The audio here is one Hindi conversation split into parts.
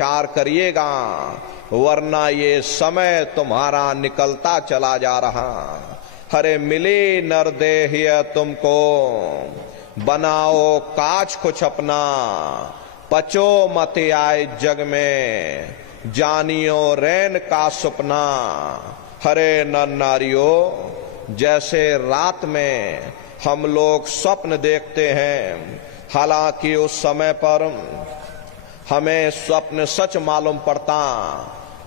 विचार करिएगा, वरना ये समय तुम्हारा निकलता चला जा रहा। हरे मिली नरदेह तुमको, बनाओ काज कुछ अपना, पचो मत आए जग में, जानियो रैन का सपना। हरे नर नारियों, जैसे रात में हम लोग स्वप्न देखते हैं, हालांकि उस समय पर हमें स्वप्न सच मालूम पड़ता,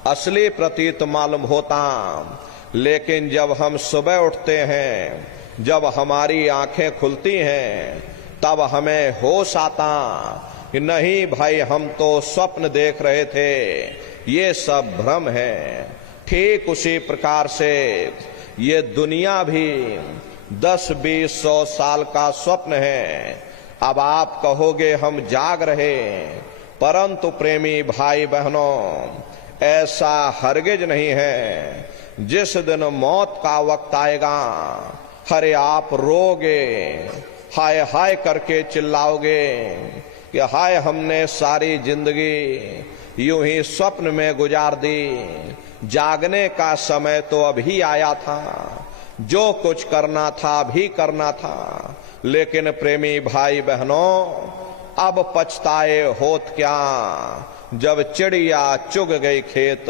असली प्रतीत मालूम होता, लेकिन जब हम सुबह उठते हैं, जब हमारी आंखें खुलती हैं, तब हमें होश आता कि नहीं भाई, हम तो स्वप्न देख रहे थे, ये सब भ्रम है। ठीक उसी प्रकार से ये दुनिया भी 10, 20, 100 साल का स्वप्न है। अब आप कहोगे हम जाग रहे, परंतु प्रेमी भाई बहनों, ऐसा हरगिज नहीं है। जिस दिन मौत का वक्त आएगा, हरे आप रोगे, हाय हाय करके चिल्लाओगे कि हाय, हमने सारी जिंदगी यूं ही स्वप्न में गुजार दी, जागने का समय तो अभी आया था, जो कुछ करना था अभी करना था। लेकिन प्रेमी भाई बहनों, अब पछताए होत क्या, जब चिड़िया चुग गई खेत।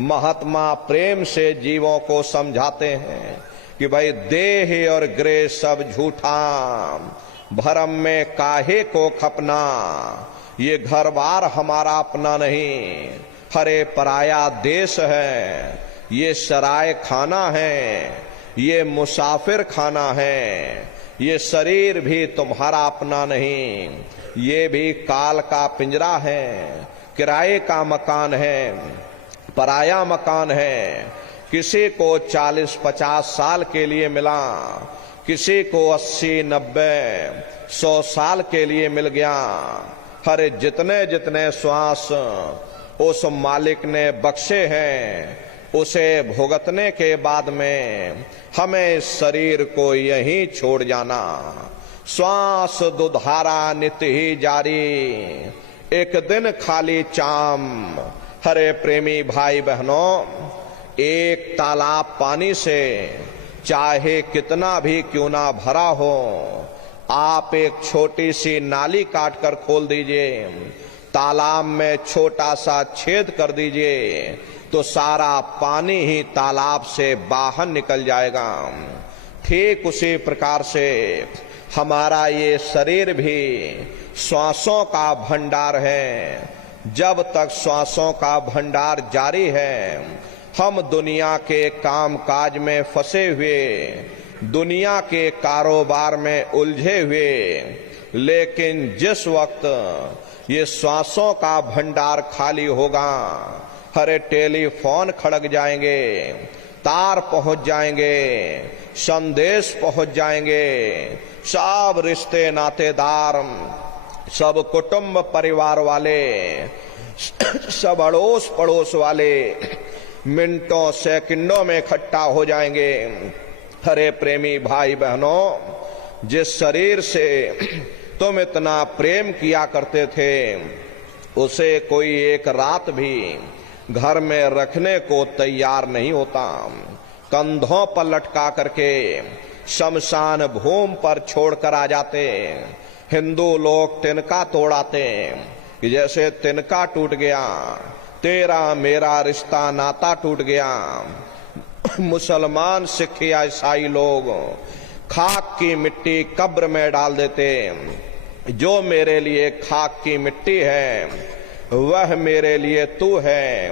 महात्मा प्रेम से जीवों को समझाते हैं कि भाई देह और गृह सब झूठा, भरम में काहे को खपना, ये घर बार हमारा अपना नहीं, हरे पराया देश है, ये सराय खाना है, ये मुसाफिर खाना है, ये शरीर भी तुम्हारा अपना नहीं, ये भी काल का पिंजरा है, किराए का मकान है, पराया मकान है। किसी को 40-50 साल के लिए मिला, किसी को 80-90-100 साल के लिए मिल गया। हर जितने जितने श्वास उस मालिक ने बख्शे हैं, उसे भुगतने के बाद में हमें शरीर को यहीं छोड़ जाना। श्वास दुधारा नित्य ही जारी, एक दिन खाली चाम। हरे प्रेमी भाई बहनों, एक तालाब पानी से चाहे कितना भी क्यों ना भरा हो, आप एक छोटी सी नाली काटकर खोल दीजिए, तालाब में छोटा सा छेद कर दीजिए, तो सारा पानी ही तालाब से बाहर निकल जाएगा। ठीक उसी प्रकार से हमारा ये शरीर भी श्वासों का भंडार है। जब तक श्वासों का भंडार जारी है, हम दुनिया के काम काज में फंसे हुए, दुनिया के कारोबार में उलझे हुए, लेकिन जिस वक्त ये श्वासों का भंडार खाली होगा, हरे टेलीफोन खड़क जाएंगे, तार पहुंच जाएंगे, संदेश पहुंच जाएंगे, सब रिश्ते नातेदार, सब कुटुंब परिवार वाले, सब अड़ोस पड़ोस वाले मिनटों सेकंडों में इकट्ठा हो जाएंगे। हरे प्रेमी भाई बहनों, जिस शरीर से तुम इतना प्रेम किया करते थे, उसे कोई एक रात भी घर में रखने को तैयार नहीं होता। कंधों पर लटका करके शमशान भूमि पर छोड़कर आ जाते। हिंदू लोग तिनका तोड़ाते कि जैसे तिनका टूट गया, तेरा मेरा रिश्ता नाता टूट गया। मुसलमान, सिख या ईसाई लोग खाक की मिट्टी कब्र में डाल देते। जो मेरे लिए खाक की मिट्टी है, वह मेरे लिए तू है।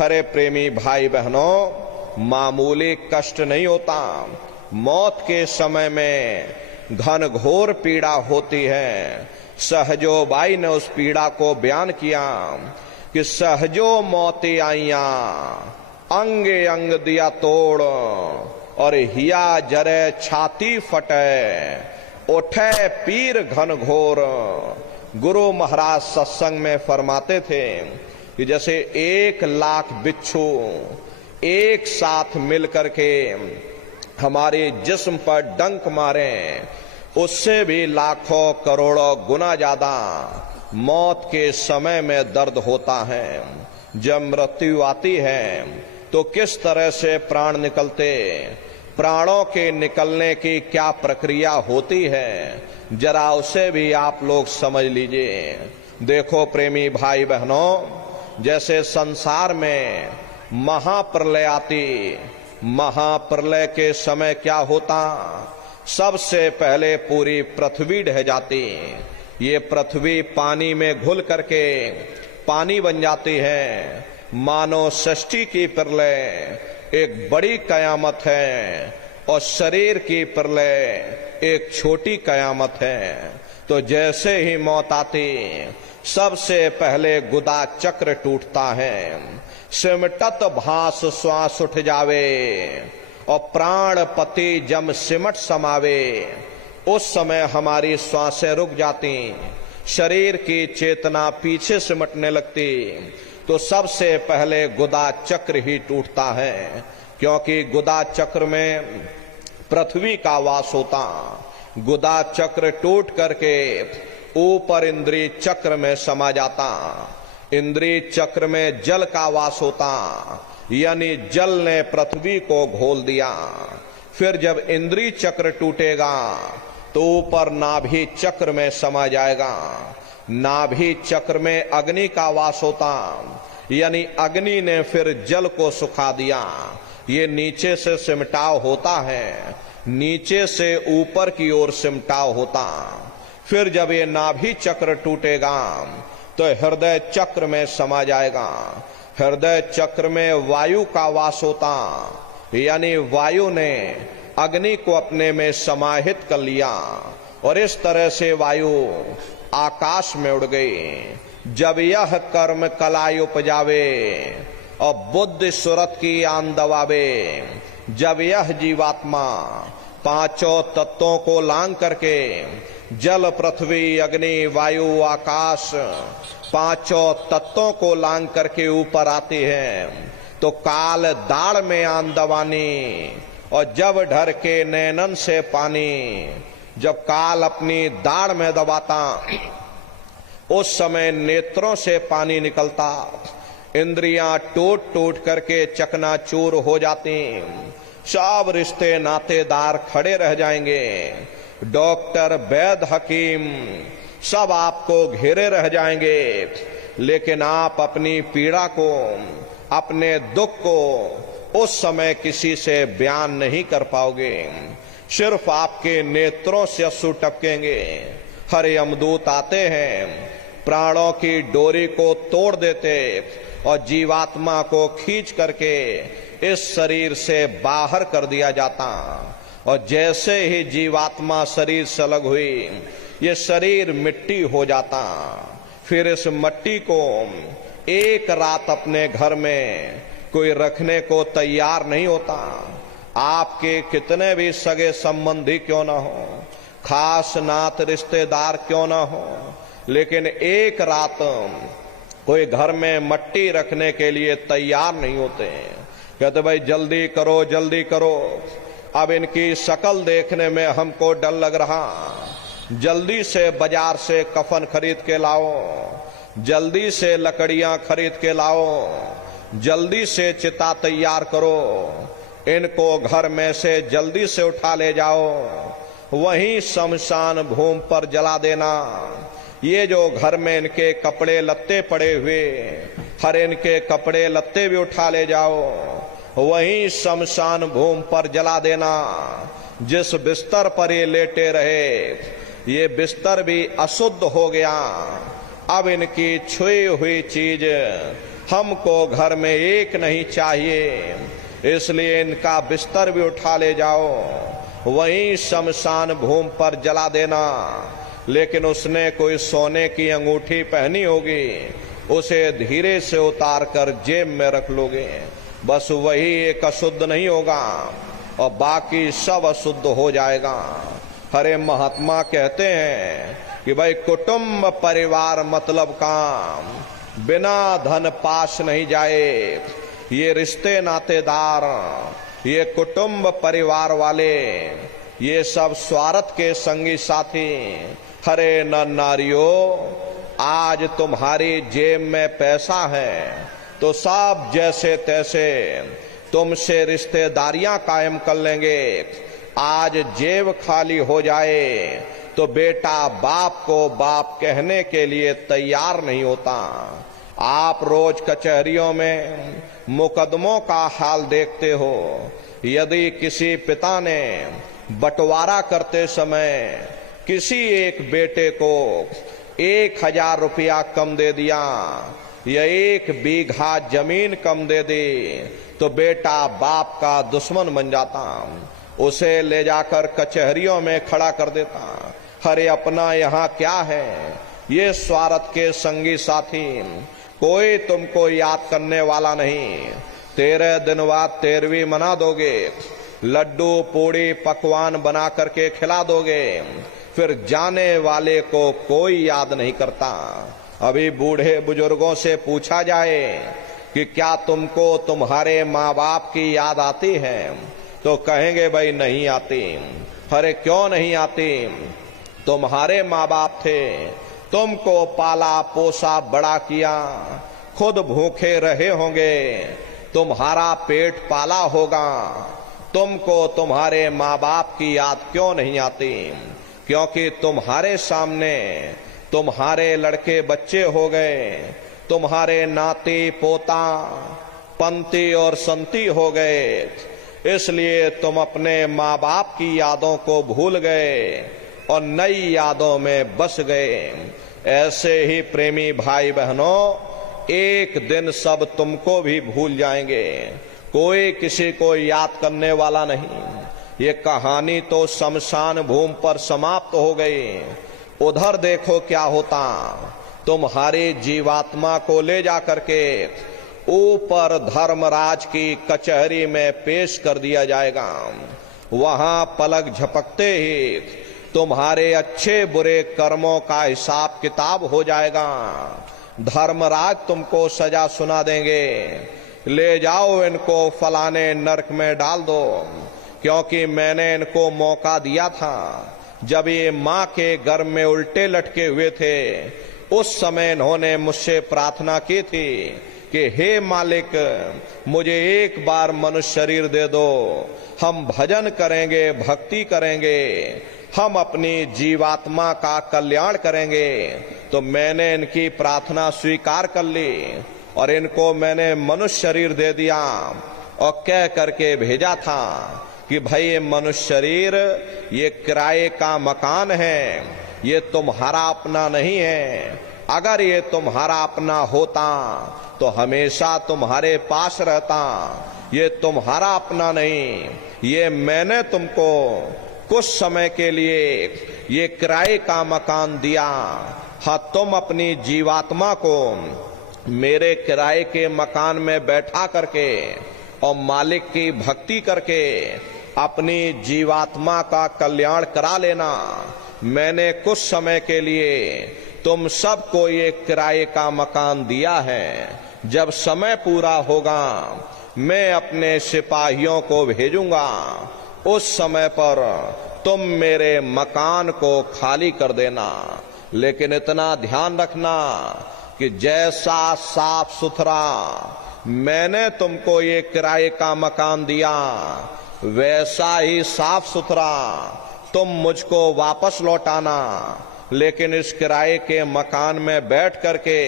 हरे प्रेमी भाई बहनों, मामूली कष्ट नहीं होता, मौत के समय में घन घोर पीड़ा होती है। सहजो बाई ने उस पीड़ा को बयान किया कि सहजो मौती आइया, अंगे अंग दिया तोड़, और हिया जरे छाती फटे, उठे पीर घन घोर। गुरु महाराज सत्संग में फरमाते थे कि जैसे 1,00,000 बिच्छू एक साथ मिलकर के हमारे जिस्म पर डंक मारे, उससे भी लाखों करोड़ों गुना ज्यादा मौत के समय में दर्द होता है। जब मृत्यु आती है तो किस तरह से प्राण निकलते, प्राणों के निकलने की क्या प्रक्रिया होती है, जरा उसे भी आप लोग समझ लीजिए। देखो प्रेमी भाई बहनों, जैसे संसार में महाप्रलय आती, महाप्रलय के समय क्या होता, सबसे पहले पूरी पृथ्वी ढह जाती। ये पृथ्वी पानी में घुल करके पानी बन जाती है। मानव सृष्टि की प्रलय एक बड़ी कयामत है और शरीर की प्रलय एक छोटी कयामत है। तो जैसे ही मौत आती, सबसे पहले गुदा चक्र टूटता है, सिमटत भास श्वास उठ जावे और प्राण पति जम सिमट समावे। उस समय हमारी श्वासें रुक जाती, शरीर की चेतना पीछे सिमटने लगती। तो सबसे पहले गुदा चक्र ही टूटता है, क्योंकि गुदा चक्र में पृथ्वी का वास होता। गुदा चक्र टूट करके ऊपर इंद्रिय चक्र में समा जाता। इंद्रिय चक्र में जल का वास होता, यानी जल ने पृथ्वी को घोल दिया। फिर जब इंद्रिय चक्र टूटेगा तो ऊपर नाभि चक्र में समा जाएगा। नाभि चक्र में अग्नि का वास होता, यानी अग्नि ने फिर जल को सुखा दिया। ये नीचे से सिमटाव होता है, नीचे से ऊपर की ओर सिमटाव होता। फिर जब ये नाभि चक्र टूटेगा तो हृदय चक्र में समा जाएगा। हृदय चक्र में वायु का वास होता, यानी वायु ने अग्नि को अपने में समाहित कर लिया और इस तरह से वायु आकाश में उड़ गई। जब यह कर्म कलाई उपजावे और बुद्धि सुरत की आन दबावे, जब यह जीवात्मा पांचों तत्वों को लांग करके जल पृथ्वी अग्नि वायु आकाश पांचों तत्वों को लांग करके ऊपर आती है, तो काल दाढ़ में आन दबानी और जब ढर के नैनन से पानी, जब काल अपनी दाढ़ में दबाता उस समय नेत्रों से पानी निकलता। इंद्रियां टूट टूट करके चकनाचूर हो जाती। सब रिश्ते नातेदार खड़े रह जाएंगे। डॉक्टर वैद्य हकीम सब आपको घेरे रह जाएंगे, लेकिन आप अपनी पीड़ा को, अपने दुख को उस समय किसी से बयान नहीं कर पाओगे। सिर्फ आपके नेत्रों से अश्रु टपकेंगे। हर यमदूत आते हैं, प्राणों की डोरी को तोड़ देते और जीवात्मा को खींच करके इस शरीर से बाहर कर दिया जाता। और जैसे ही जीवात्मा शरीर से अलग हुई, ये शरीर मिट्टी हो जाता। फिर इस मिट्टी को एक रात अपने घर में कोई रखने को तैयार नहीं होता। आपके कितने भी सगे संबंधी क्यों ना हो, खास नात रिश्तेदार क्यों ना हो, लेकिन एक रात कोई घर में मट्टी रखने के लिए तैयार नहीं होते। कहते भाई जल्दी करो जल्दी करो, अब इनकी शक्ल देखने में हमको डर लग रहा, जल्दी से बाजार से कफन खरीद के लाओ, जल्दी से लकड़ियां खरीद के लाओ, जल्दी से चिता तैयार करो, इनको घर में से जल्दी से उठा ले जाओ, वहीं शमशान भूमि पर जला देना। ये जो घर में इनके कपड़े लत्ते पड़े हुए, हर इनके कपड़े लत्ते भी उठा ले जाओ, वहीं शमशान भूमि पर जला देना। जिस बिस्तर पर ये लेटे रहे, ये बिस्तर भी अशुद्ध हो गया। अब इनकी छुई हुई चीज हमको घर में एक नहीं चाहिए, इसलिए इनका बिस्तर भी उठा ले जाओ, वहीं शमशान भूमि पर जला देना। लेकिन उसने कोई सोने की अंगूठी पहनी होगी, उसे धीरे से उतार कर जेब में रख लोगे, बस वही एक अशुद्ध नहीं होगा और बाकी सब अशुद्ध हो जाएगा। हरे महात्मा कहते हैं कि भाई कुटुंब परिवार मतलब काम, बिना धन पास नहीं जाए। ये रिश्ते नातेदार, ये कुटुंब परिवार वाले, ये सब स्वार्थ के संगी साथी। हरे नर नारियों, आज तुम्हारी जेब में पैसा है तो सब जैसे तैसे तुमसे रिश्तेदारियां कायम कर लेंगे। आज जेब खाली हो जाए तो बेटा बाप को बाप कहने के लिए तैयार नहीं होता। आप रोज कचहरियों में मुकदमों का हाल देखते हो। यदि किसी पिता ने बंटवारा करते समय किसी एक बेटे को 1000 रुपया कम दे दिया या 1 बीघा जमीन कम दे दी तो बेटा बाप का दुश्मन बन जाता, उसे ले जाकर कचहरियों में खड़ा कर देता। अरे अपना यहाँ क्या है, ये स्वार्थ के संगी साथी, कोई तुमको याद करने वाला नहीं। 13 दिन बाद 13वीं मना दोगे, लड्डू पूड़ी पकवान बना करके खिला दोगे, फिर जाने वाले को कोई याद नहीं करता। अभी बूढ़े बुजुर्गों से पूछा जाए कि क्या तुमको तुम्हारे माँ बाप की याद आती है तो कहेंगे भाई नहीं आती। अरे क्यों नहीं आती, तुम्हारे माँ बाप थे, तुमको पाला पोसा बड़ा किया, खुद भूखे रहे होंगे, तुम्हारा पेट पाला होगा, तुमको तुम्हारे माँ बाप की याद क्यों नहीं आती? क्योंकि तुम्हारे सामने तुम्हारे लड़के बच्चे हो गए, तुम्हारे नाती पोता पंती और संती हो गए, इसलिए तुम अपने माँ बाप की यादों को भूल गए और नई यादों में बस गए। ऐसे ही प्रेमी भाई बहनों, एक दिन सब तुमको भी भूल जाएंगे, कोई किसी को याद करने वाला नहीं। ये कहानी तो शमशान भूमि पर समाप्त हो गई। उधर देखो क्या होता, तुम्हारी जीवात्मा को ले जा करके ऊपर धर्मराज की कचहरी में पेश कर दिया जाएगा। वहां पलक झपकते ही तुम्हारे अच्छे बुरे कर्मों का हिसाब किताब हो जाएगा। धर्मराज तुमको सजा सुना देंगे, ले जाओ इनको फलाने नरक में डाल दो, क्योंकि मैंने इनको मौका दिया था जब ये माँ के गर्भ में उल्टे लटके हुए थे। उस समय इन्होंने मुझसे प्रार्थना की थी कि हे मालिक, मुझे एक बार मनुष्य शरीर दे दो, हम भजन करेंगे, भक्ति करेंगे, हम अपनी जीवात्मा का कल्याण करेंगे। तो मैंने इनकी प्रार्थना स्वीकार कर ली और इनको मैंने मनुष्य शरीर दे दिया और कह करके भेजा था कि भाई ये मनुष्य शरीर ये किराए का मकान है, ये तुम्हारा अपना नहीं है। अगर ये तुम्हारा अपना होता तो हमेशा तुम्हारे पास रहता। ये तुम्हारा अपना नहीं, ये मैंने तुमको कुछ समय के लिए ये किराए का मकान दिया। हाँ, तुम अपनी जीवात्मा को मेरे किराए के मकान में बैठा करके और मालिक की भक्ति करके अपनी जीवात्मा का कल्याण करा लेना। मैंने कुछ समय के लिए तुम सबको ये किराए का मकान दिया है। जब समय पूरा होगा मैं अपने सिपाहियों को भेजूंगा, उस समय पर तुम मेरे मकान को खाली कर देना। लेकिन इतना ध्यान रखना कि जैसा साफ सुथरा मैंने तुमको ये किराए का मकान दिया, वैसा ही साफ सुथरा तुम मुझको वापस लौटाना। लेकिन इस किराए के मकान में बैठ करके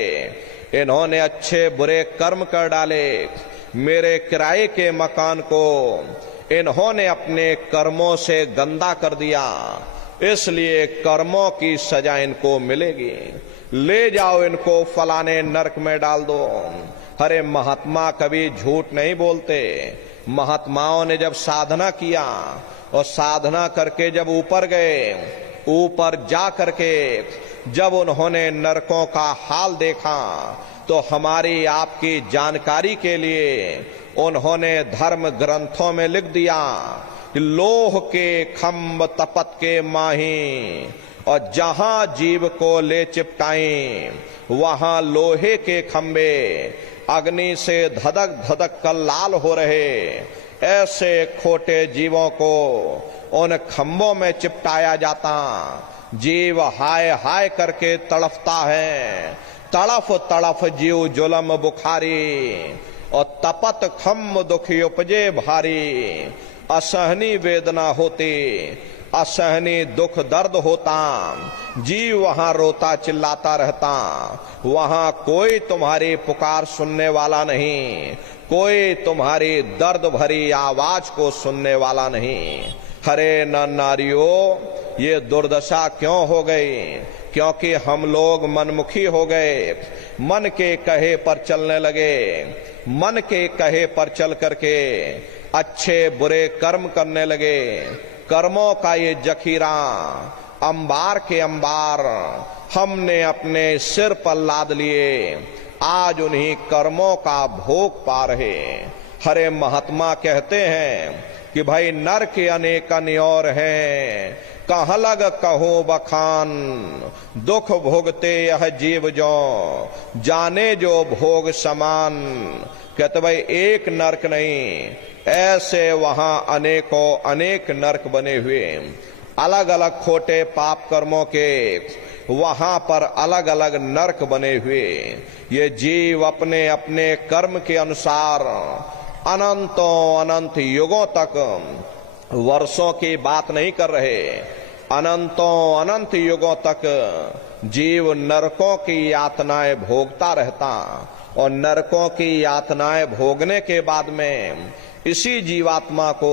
इन्होंने अच्छे बुरे कर्म कर डाले। मेरे किराए के मकान को इन्होंने अपने कर्मों से गंदा कर दिया, इसलिए कर्मों की सजा इनको मिलेगी। ले जाओ इनको फलाने नरक में डाल दो। अरे महात्मा कभी झूठ नहीं बोलते। महात्माओं ने जब साधना किया और साधना करके जब ऊपर गए, ऊपर जा करके जब उन्होंने नरकों का हाल देखा तो हमारी आपकी जानकारी के लिए उन्होंने धर्म ग्रंथों में लिख दिया कि लोह के खम्भ तपत के माही, और जहां जीव को ले चिपटाई वहां लोहे के खंबे अग्नि से धधक धधक कर लाल हो रहे। ऐसे खोटे जीवों को उन खंभों में चिपटाया जाता जीव हाय हाय करके तड़फता है, तड़फ तड़फ जीव जुलम बुखारी, और तपत खम दुखी उपजे भारी। असहनी वेदना होती, असहनी दुख दर्द होता, जीव वहां रोता चिल्लाता रहता। वहां कोई तुम्हारी पुकार सुनने वाला नहीं, कोई तुम्हारी दर्द भरी आवाज को सुनने वाला नहीं। हरे न नारियों, ये दुर्दशा क्यों हो गई? क्योंकि हम लोग मनमुखी हो गए, मन के कहे पर चलने लगे, मन के कहे पर चल करके अच्छे बुरे कर्म करने लगे। कर्मों का ये जखीरा अंबार के अंबार हमने अपने सिर पर लाद लिए, आज उन्हीं कर्मों का भोग पा रहे। हरे महात्मा कहते हैं कि भाई नर के अनेक और हैं, कहाँ लग कहूं बखान, दुख भोगते यह जीव जो, जाने जो भोग समान। कहते भाई एक नरक नहीं, ऐसे वहां अनेकों अनेक नरक बने हुए, अलग अलग खोटे पाप कर्मों के वहां पर अलग अलग नरक बने हुए। ये जीव अपने अपने कर्म के अनुसार अनंतों अनंत युगों तक, वर्षों की बात नहीं कर रहे, अनंतों अनंत युगों तक जीव नरकों की यातनाएं भोगता रहता। और नरकों की यातनाएं भोगने के बाद में इसी जीवात्मा को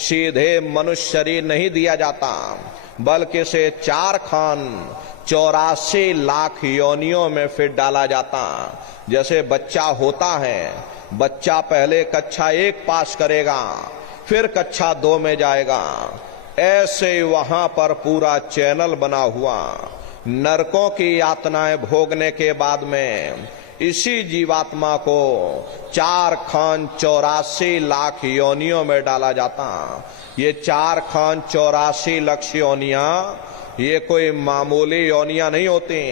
सीधे मनुष्य शरीर नहीं दिया जाता, बल्कि इसे 4 खान 84 लाख योनियों में फिर डाला जाता। जैसे बच्चा होता है, बच्चा पहले कक्षा 1 पास करेगा, फिर कक्षा 2 में जाएगा, ऐसे वहां पर पूरा चैनल बना हुआ। नरकों की यातनाएं भोगने के बाद में इसी जीवात्मा को 4 खान 84 लाख योनियों में डाला जाता। ये 4 खान 84 लाख योनियां ये कोई मामूली योनियां नहीं होती।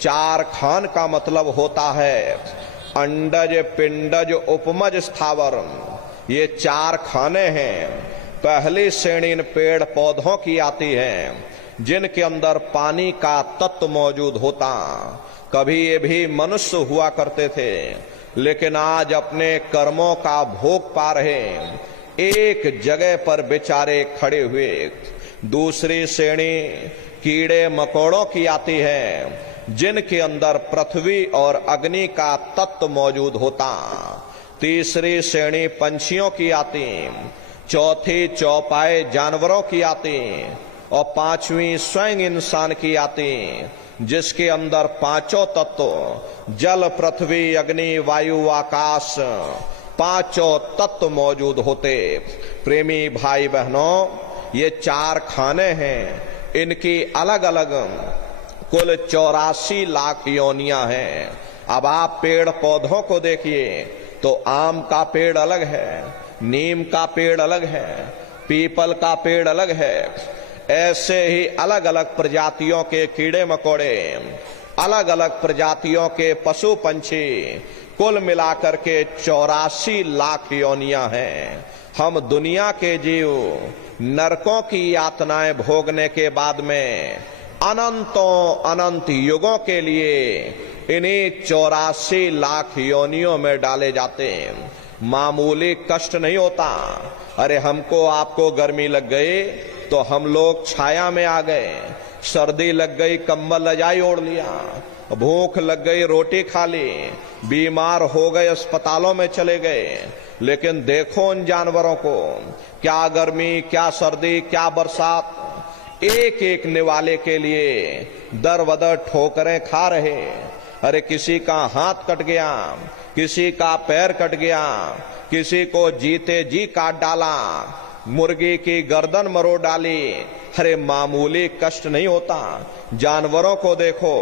4 खान का मतलब होता है अंडज पिंडज उपमज स्थावर। ये 4 खाने हैं। पहली श्रेणी इन पेड़ पौधों की आती है जिनके अंदर पानी का तत्व मौजूद होता। कभी ये भी मनुष्य हुआ करते थे, लेकिन आज अपने कर्मों का भोग पा रहे, एक जगह पर बेचारे खड़े हुए। दूसरी श्रेणी कीड़े मकोड़ों की आती है जिनके अंदर पृथ्वी और अग्नि का तत्व मौजूद होता। तीसरी श्रेणी पंछियों की आती, चौथी चौपाए जानवरों की आती, और 5वीं स्वयं इंसान की आती, जिसके अंदर 5 तत्व जल पृथ्वी अग्नि वायु आकाश 5 तत्व मौजूद होते। प्रेमी भाई बहनों, ये 4 खाने हैं, इनकी अलग अलग कुल 84 लाख योनियां हैं। अब आप पेड़ पौधों को देखिए तो आम का पेड़ अलग है, नीम का पेड़ अलग है, पीपल का पेड़ अलग है। ऐसे ही अलग अलग प्रजातियों के कीड़े मकोड़े, अलग अलग प्रजातियों के पशु पंछी, कुल मिलाकर के 84 लाख योनियां हैं। हम दुनिया के जीव नरकों की यातनाएं भोगने के बाद में अनंतों अनंत युगों के लिए इन्हीं 84 लाख योनियों में डाले जाते हैं। मामूली कष्ट नहीं होता। अरे हमको आपको गर्मी लग गई तो हम लोग छाया में आ गए, सर्दी लग गई कंबल रजाई ओढ़ लिया, भूख लग गई रोटी खा ली, बीमार हो गए अस्पतालों में चले गए। लेकिन देखो उन जानवरों को, क्या गर्मी, क्या सर्दी, क्या बरसात, एक एक निवाले के लिए दर बदर ठोकरें खा रहे। अरे किसी का हाथ कट गया, किसी का पैर कट गया, किसी को जीते जी काट डाला, मुर्गी की गर्दन मरोड़ डाली। अरे मामूली कष्ट नहीं होता। जानवरों को देखो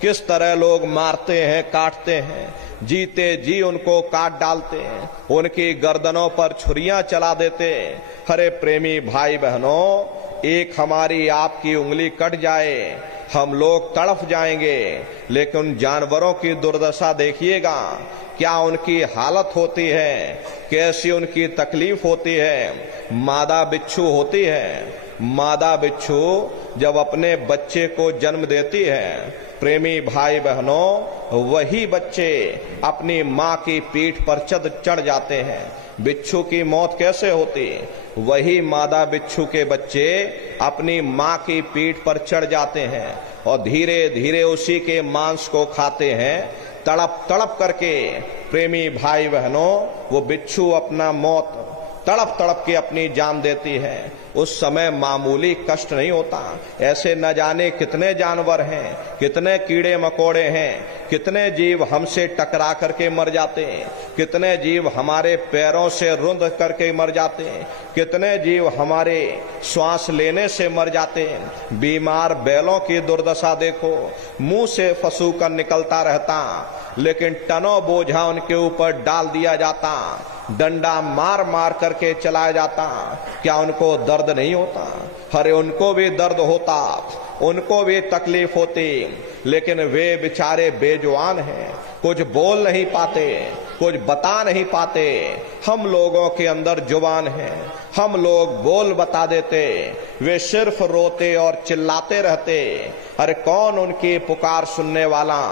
किस तरह लोग मारते हैं, काटते हैं, जीते जी उनको काट डालते हैं, उनकी गर्दनों पर छुरियां चला देते। अरे प्रेमी भाई बहनों, एक हमारी आपकी उंगली कट जाए हम लोग तड़फ जाएंगे, लेकिन जानवरों की दुर्दशा देखिएगा, क्या उनकी हालत होती है, कैसी उनकी तकलीफ होती है। मादा बिच्छू होती है, मादा बिच्छू जब अपने बच्चे को जन्म देती है, प्रेमी भाई बहनों, वही बच्चे अपनी माँ की पीठ पर चढ़ जाते हैं। बिच्छू की मौत कैसे होती? वही मादा बिच्छू के बच्चे अपनी माँ की पीठ पर चढ़ जाते हैं और धीरे धीरे उसी के मांस को खाते हैं। तड़प तड़प करके प्रेमी भाई बहनों, वो बिच्छू अपना मौत तड़प तड़प के अपनी जान देती है। उस समय मामूली कष्ट नहीं होता। ऐसे न जाने कितने जानवर हैं, कितने कीड़े मकोड़े हैं, कितने जीव हमसे टकरा करके मर जाते हैं, कितने जीव हमारे पैरों से रुंध करके मर जाते हैं, कितने जीव हमारे श्वास लेने से मर जाते हैं। बीमार बैलों की दुर्दशा देखो, मुंह से फसूकर निकलता रहता, लेकिन टनों बोझा उनके ऊपर डाल दिया जाता, डंडा मार मार करके चलाया जाता। क्या उनको दर्द नहीं होता? अरे उनको भी दर्द होता, उनको भी तकलीफ होती, लेकिन वे बेचारे बेजुबान हैं, कुछ बोल नहीं पाते, कुछ बता नहीं पाते। हम लोगों के अंदर जुबान है, हम लोग बोल बता देते, वे सिर्फ रोते और चिल्लाते रहते। अरे कौन उनकी पुकार सुनने वाला,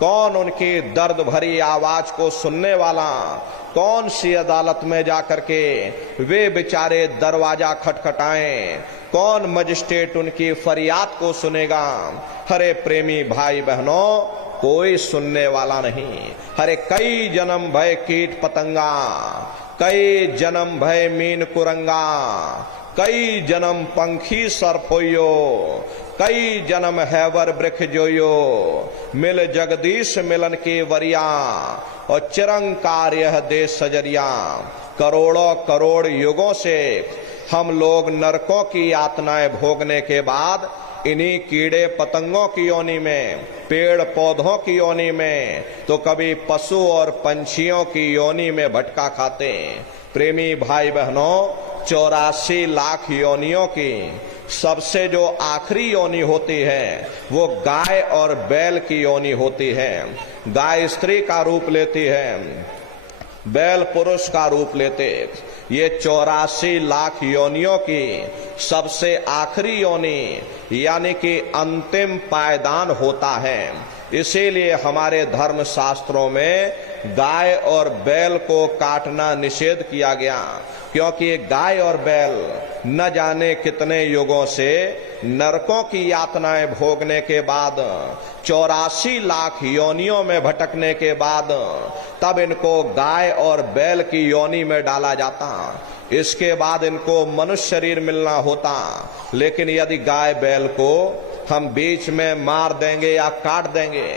कौन उनकी दर्द भरी आवाज को सुनने वाला, कौन सी अदालत में जाकर के वे बेचारे दरवाजा खटखटाएं, कौन मजिस्ट्रेट उनकी फरियाद को सुनेगा? हरे प्रेमी भाई बहनों, कोई सुनने वाला नहीं। हरे कई जन्म भय कीट पतंगा, कई जन्म भय मीन कुरंगा, कई जन्म पंखी सरफोयो, कई जन्म हैवर वृक्ष जोयो, मिल जगदीश मिलन के वरिया और चिरंकार यह देश सजरिया। करोड़ों करोड़ युगों से हम लोग नरकों की यातनाएं भोगने के बाद इन्हीं कीड़े पतंगों की योनि में, पेड़ पौधों की योनि में, तो कभी पशु और पंछियों की योनि में भटका खाते हैं। प्रेमी भाई बहनों, 84 लाख योनियों की सबसे जो आखिरी योनि होती है वो गाय और बैल की योनि होती है। गाय स्त्री का रूप लेती है, बैल पुरुष का रूप लेते। ये 84 लाख योनियों की सबसे आखिरी योनि यानी कि अंतिम पायदान होता है। इसीलिए हमारे धर्म शास्त्रों में गाय और बैल को काटना निषेध किया गया, क्योंकि गाय और बैल न जाने कितने युगों से नरकों की यातनाएं भोगने के बाद, 84 लाख योनियों में भटकने के बाद, तब इनको गाय और बैल की योनि में डाला जाता। इसके बाद इनको मनुष्य शरीर मिलना होता। लेकिन यदि गाय बैल को हम बीच में मार देंगे या काट देंगे,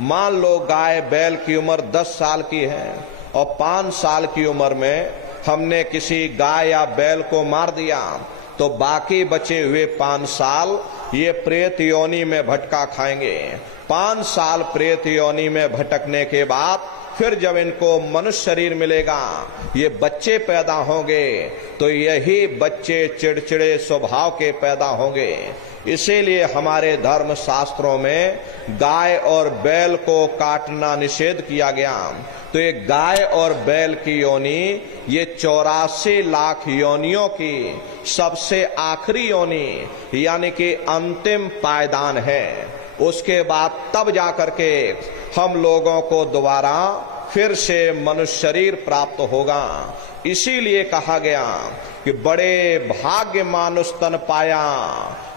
मान लो गाय बैल की उम्र 10 साल की है और 5 साल की उम्र में हमने किसी गाय या बैल को मार दिया, तो बाकी बचे हुए 5 साल ये प्रेत योनि में भटका खाएंगे। 5 साल प्रेत योनि में भटकने के बाद फिर जब इनको मनुष्य शरीर मिलेगा, ये बच्चे पैदा होंगे, तो यही बच्चे चिड़चिड़े स्वभाव के पैदा होंगे। इसीलिए हमारे धर्म शास्त्रों में गाय और बैल को काटना निषेध किया गया। तो ये गाय और बैल की योनि, ये 84 लाख योनियों की सबसे आखिरी योनि यानी कि अंतिम पायदान है। उसके बाद तब जाकर के हम लोगों को दोबारा फिर से मनुष्य शरीर प्राप्त होगा। इसीलिए कहा गया कि बड़े भाग्य मानुष तन पाया,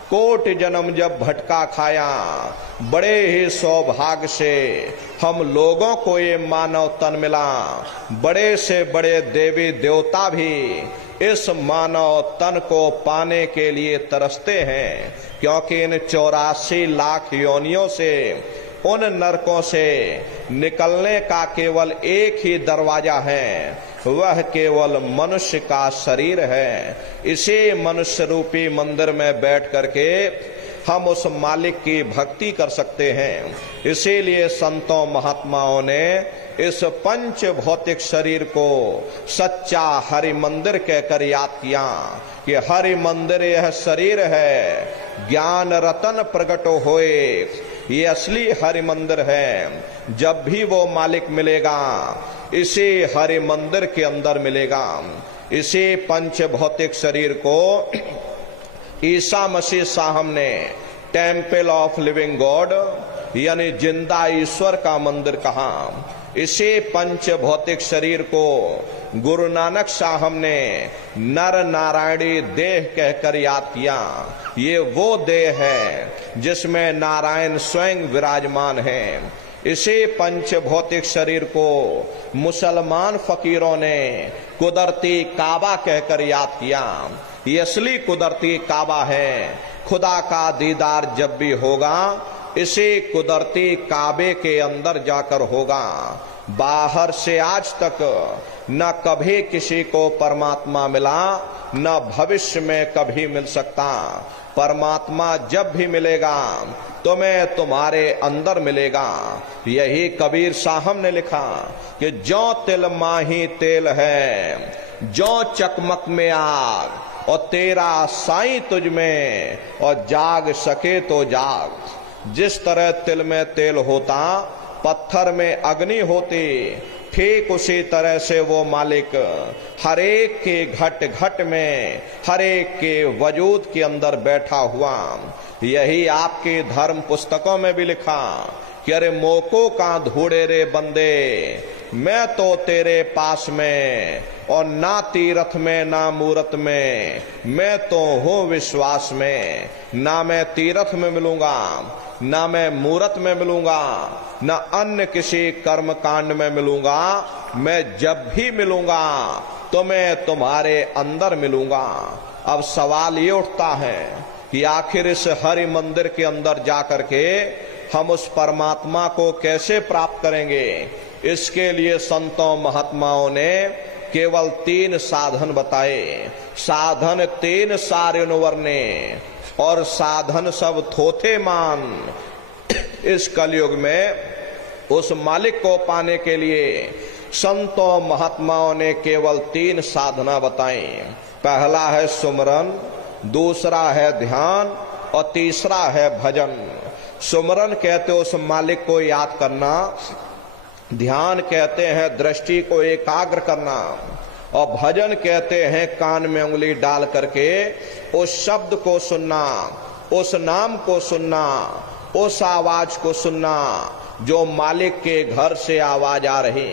कोट जन्म जब भटका खाया, बड़े ही सौभाग्य से हम लोगों को ये मानव तन मिला। बड़े से बड़े देवी देवता भी इस मानव तन को पाने के लिए तरसते हैं, क्योंकि इन 84 लाख योनियों से, उन नरकों से निकलने का केवल एक ही दरवाजा है, वह केवल मनुष्य का शरीर है। इसी मनुष्य रूपी मंदिर में बैठ करके हम उस मालिक की भक्ति कर सकते हैं। इसीलिए संतों महात्माओं ने इस पंच भौतिक शरीर को सच्चा हरि मंदिर कहकर याद किया कि हरि मंदिर यह शरीर है, ज्ञान रतन प्रकट होए, ये असली हरि मंदिर है। जब भी वो मालिक मिलेगा, इसी हरि मंदिर के अंदर मिलेगा। इसी पंच भौतिक शरीर को ईसा मसीह साहब ने टेम्पल ऑफ लिविंग गॉड यानी जिंदा ईश्वर का मंदिर कहा। इसी पंच भौतिक शरीर को गुरु नानक साहब ने नर नारायणी देह कहकर याद किया। ये वो देह है जिसमें नारायण स्वयं विराजमान है। इसी पंच भौतिक शरीर को मुसलमान फकीरों ने कुदरती काबा कहकर याद किया। ये असली कुदरती काबा है। खुदा का दीदार जब भी होगा इसी कुदरती काबे के अंदर जाकर होगा। बाहर से आज तक न कभी किसी को परमात्मा मिला, न भविष्य में कभी मिल सकता। परमात्मा जब भी मिलेगा तुम्हें तुम्हारे अंदर मिलेगा। यही कबीर साहब ने लिखा कि जो तिल माही तेल है, जो चकमक में आग, और तेरा साईं तुझ में, और जाग सके तो जाग। जिस तरह तिल में तेल होता, पत्थर में अग्नि होती, ठीक उसी तरह से वो मालिक हर एक के घट घट में, हर एक के वजूद के अंदर बैठा हुआ। यही आपके धर्म पुस्तकों में भी लिखा कि अरे मोको का धूड़े रे बंदे, मैं तो तेरे पास में, और ना तीरथ में ना मूरत में, मैं तो हूँ विश्वास में। ना मैं तीरथ में मिलूंगा, ना मैं मूरत में मिलूंगा, न अन्य किसी कर्म कांड में मिलूंगा। मैं जब भी मिलूंगा तो मैं तुम्हारे अंदर मिलूंगा। अब सवाल ये उठता है कि आखिर इस हरि मंदिर के अंदर जाकर के हम उस परमात्मा को कैसे प्राप्त करेंगे। इसके लिए संतों महात्माओं ने केवल 3 साधन बताए। साधन 3 सारिन वर्णे, और साधन सब थोथे मान। इस कलयुग में उस मालिक को पाने के लिए संतों महात्माओं ने केवल 3 साधना बताई। पहला है सुमरन, दूसरा है ध्यान, और तीसरा है भजन। सुमरन कहते उस मालिक को याद करना, ध्यान कहते हैं दृष्टि को एकाग्र करना, और भजन कहते हैं कान में उंगली डाल करके उस शब्द को सुनना, उस नाम को सुनना, उस आवाज को सुनना जो मालिक के घर से आवाज आ रही।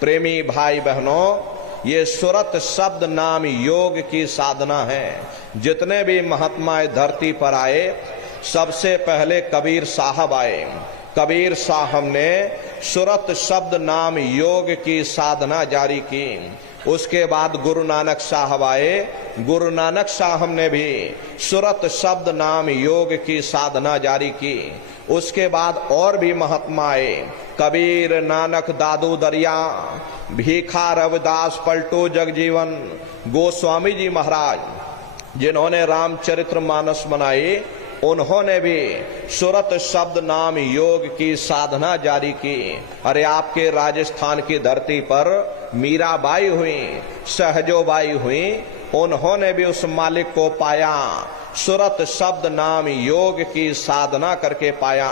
प्रेमी भाई बहनों, ये सुरत शब्द नाम योग की साधना है। जितने भी महात्मा धरती पर आए, सबसे पहले कबीर साहब आए। कबीर साहब ने सुरत शब्द नाम योग की साधना जारी की। उसके बाद गुरु नानक साहब आए। गुरु नानक साहब ने भी सुरत शब्द नाम योग की साधना जारी की। उसके बाद और भी महात्मा आए, कबीर, नानक, दादू दरिया, भीखा, रविदास, पलटू जगजीवन, गोस्वामी जी महाराज, जिन्होंने रामचरित्र मानस बनाई, उन्होंने भी सुरत शब्द नाम योग की साधना जारी की। अरे आपके राजस्थान की धरती पर मीराबाई हुई, सहजोबाई हुई, उन्होंने भी उस मालिक को पाया, सुरत शब्द नाम योग की साधना करके पाया।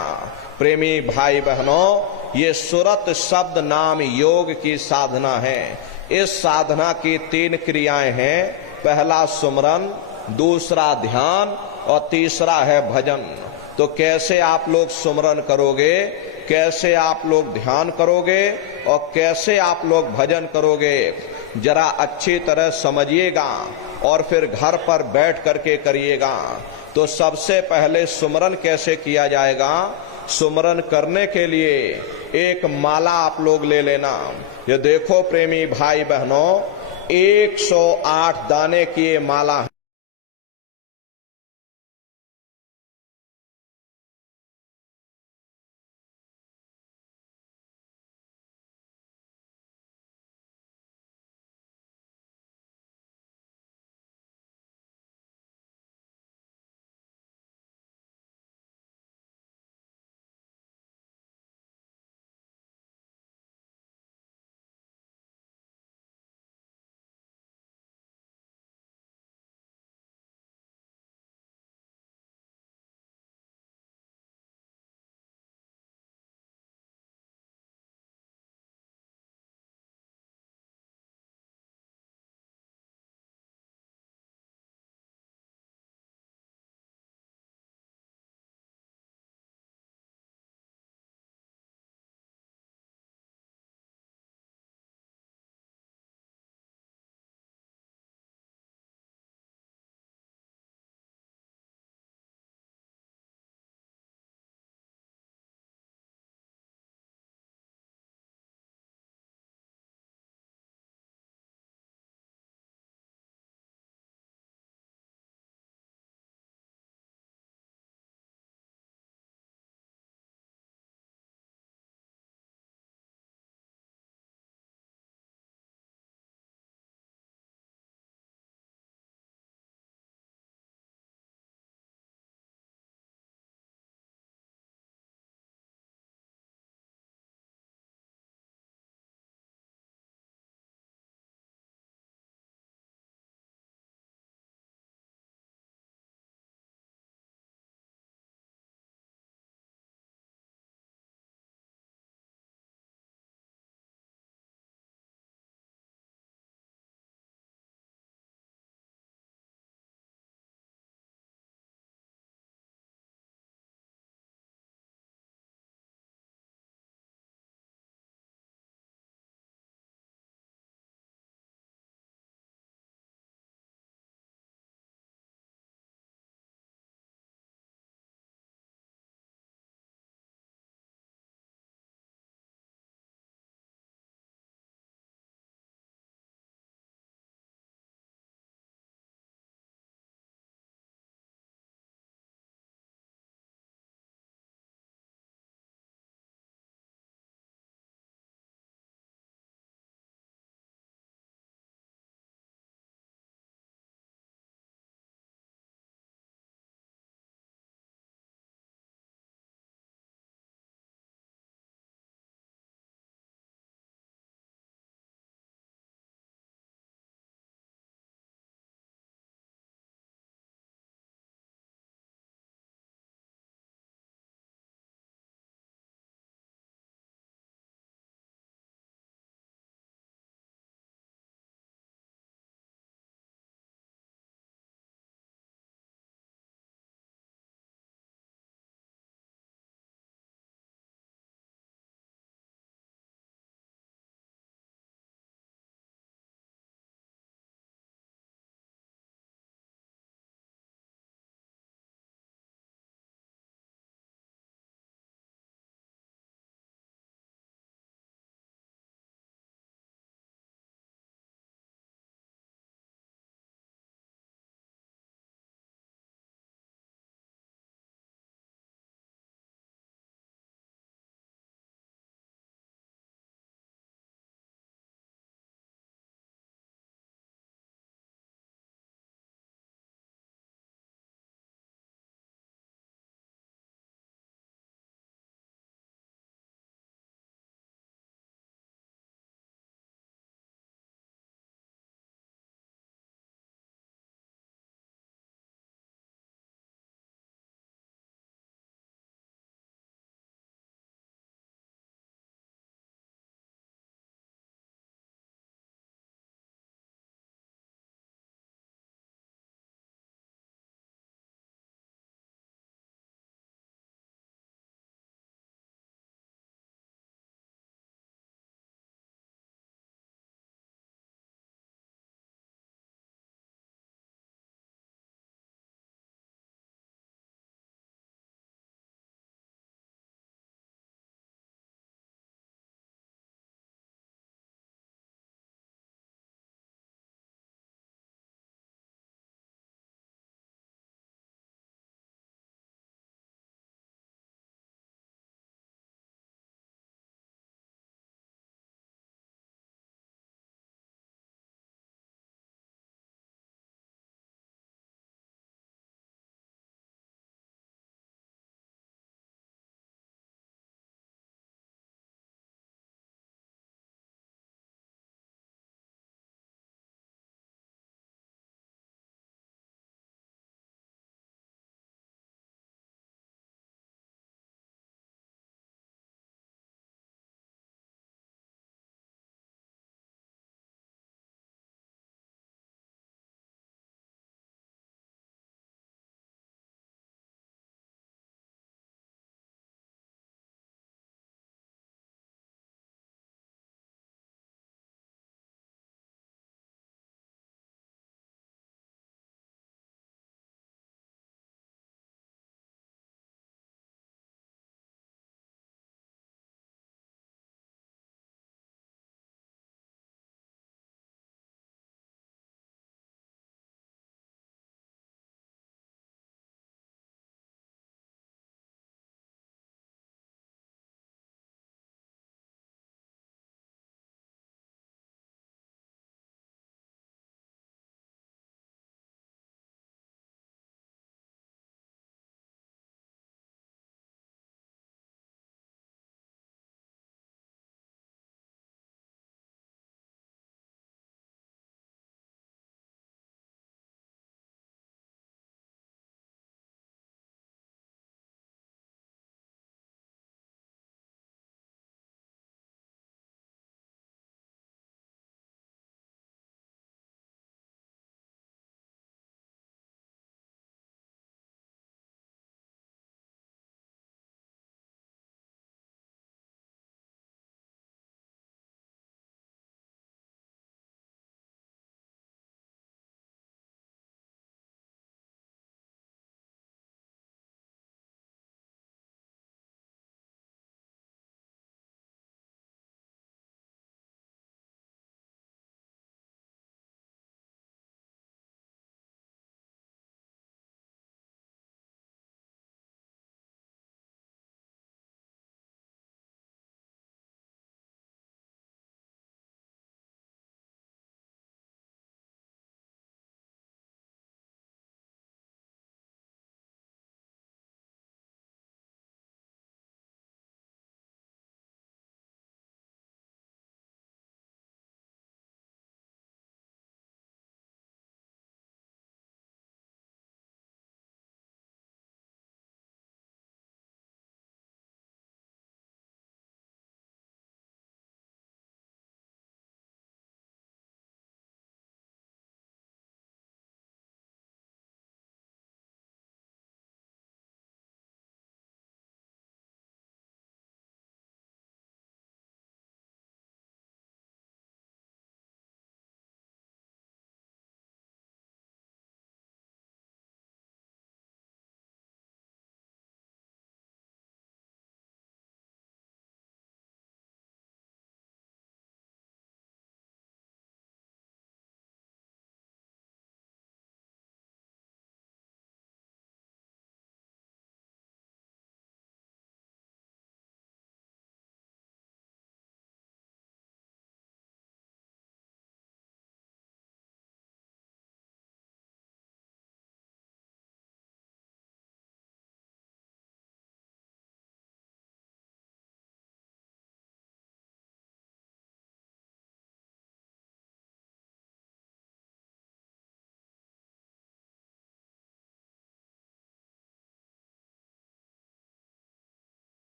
प्रेमी भाई बहनों, ये सुरत शब्द नाम योग की साधना है। इस साधना की 3 क्रियाएं हैं। पहला सुमरन, दूसरा ध्यान, और तीसरा है भजन। तो कैसे आप लोग सुमरन करोगे, कैसे आप लोग ध्यान करोगे, और कैसे आप लोग भजन करोगे, जरा अच्छी तरह समझिएगा और फिर घर पर बैठ करके करिएगा। तो सबसे पहले सुमरन कैसे किया जाएगा। सुमरन करने के लिए एक माला आप लोग ले लेना। ये देखो प्रेमी भाई बहनों, 108 दाने की ये माला है।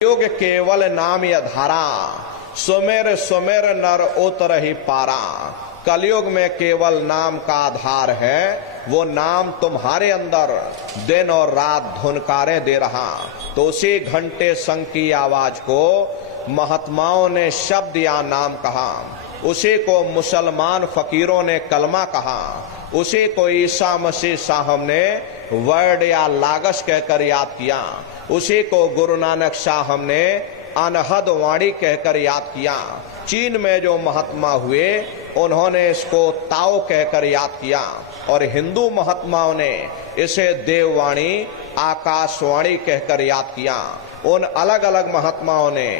योग केवल नाम या धारा, सुमेर सुमेर नर उतरहि पारा। कलयुग में केवल नाम का आधार है, वो नाम तुम्हारे अंदर दिन और रात धुनकारें दे रहा। तो उसी घंटे संग की आवाज को महात्माओं ने शब्द या नाम कहा, उसी को मुसलमान फकीरों ने कलमा कहा, उसी को ईसा मसीह साहब ने वर्ड या लागश कहकर याद किया, उसी को गुरु नानक साहब ने अनहद वाणी कहकर याद किया। चीन में जो महात्मा हुए उन्होंने इसको ताओ कहकर याद किया, और हिंदू महात्माओं ने इसे देववाणी आकाशवाणी कहकर याद किया। उन अलग अलग महात्माओं ने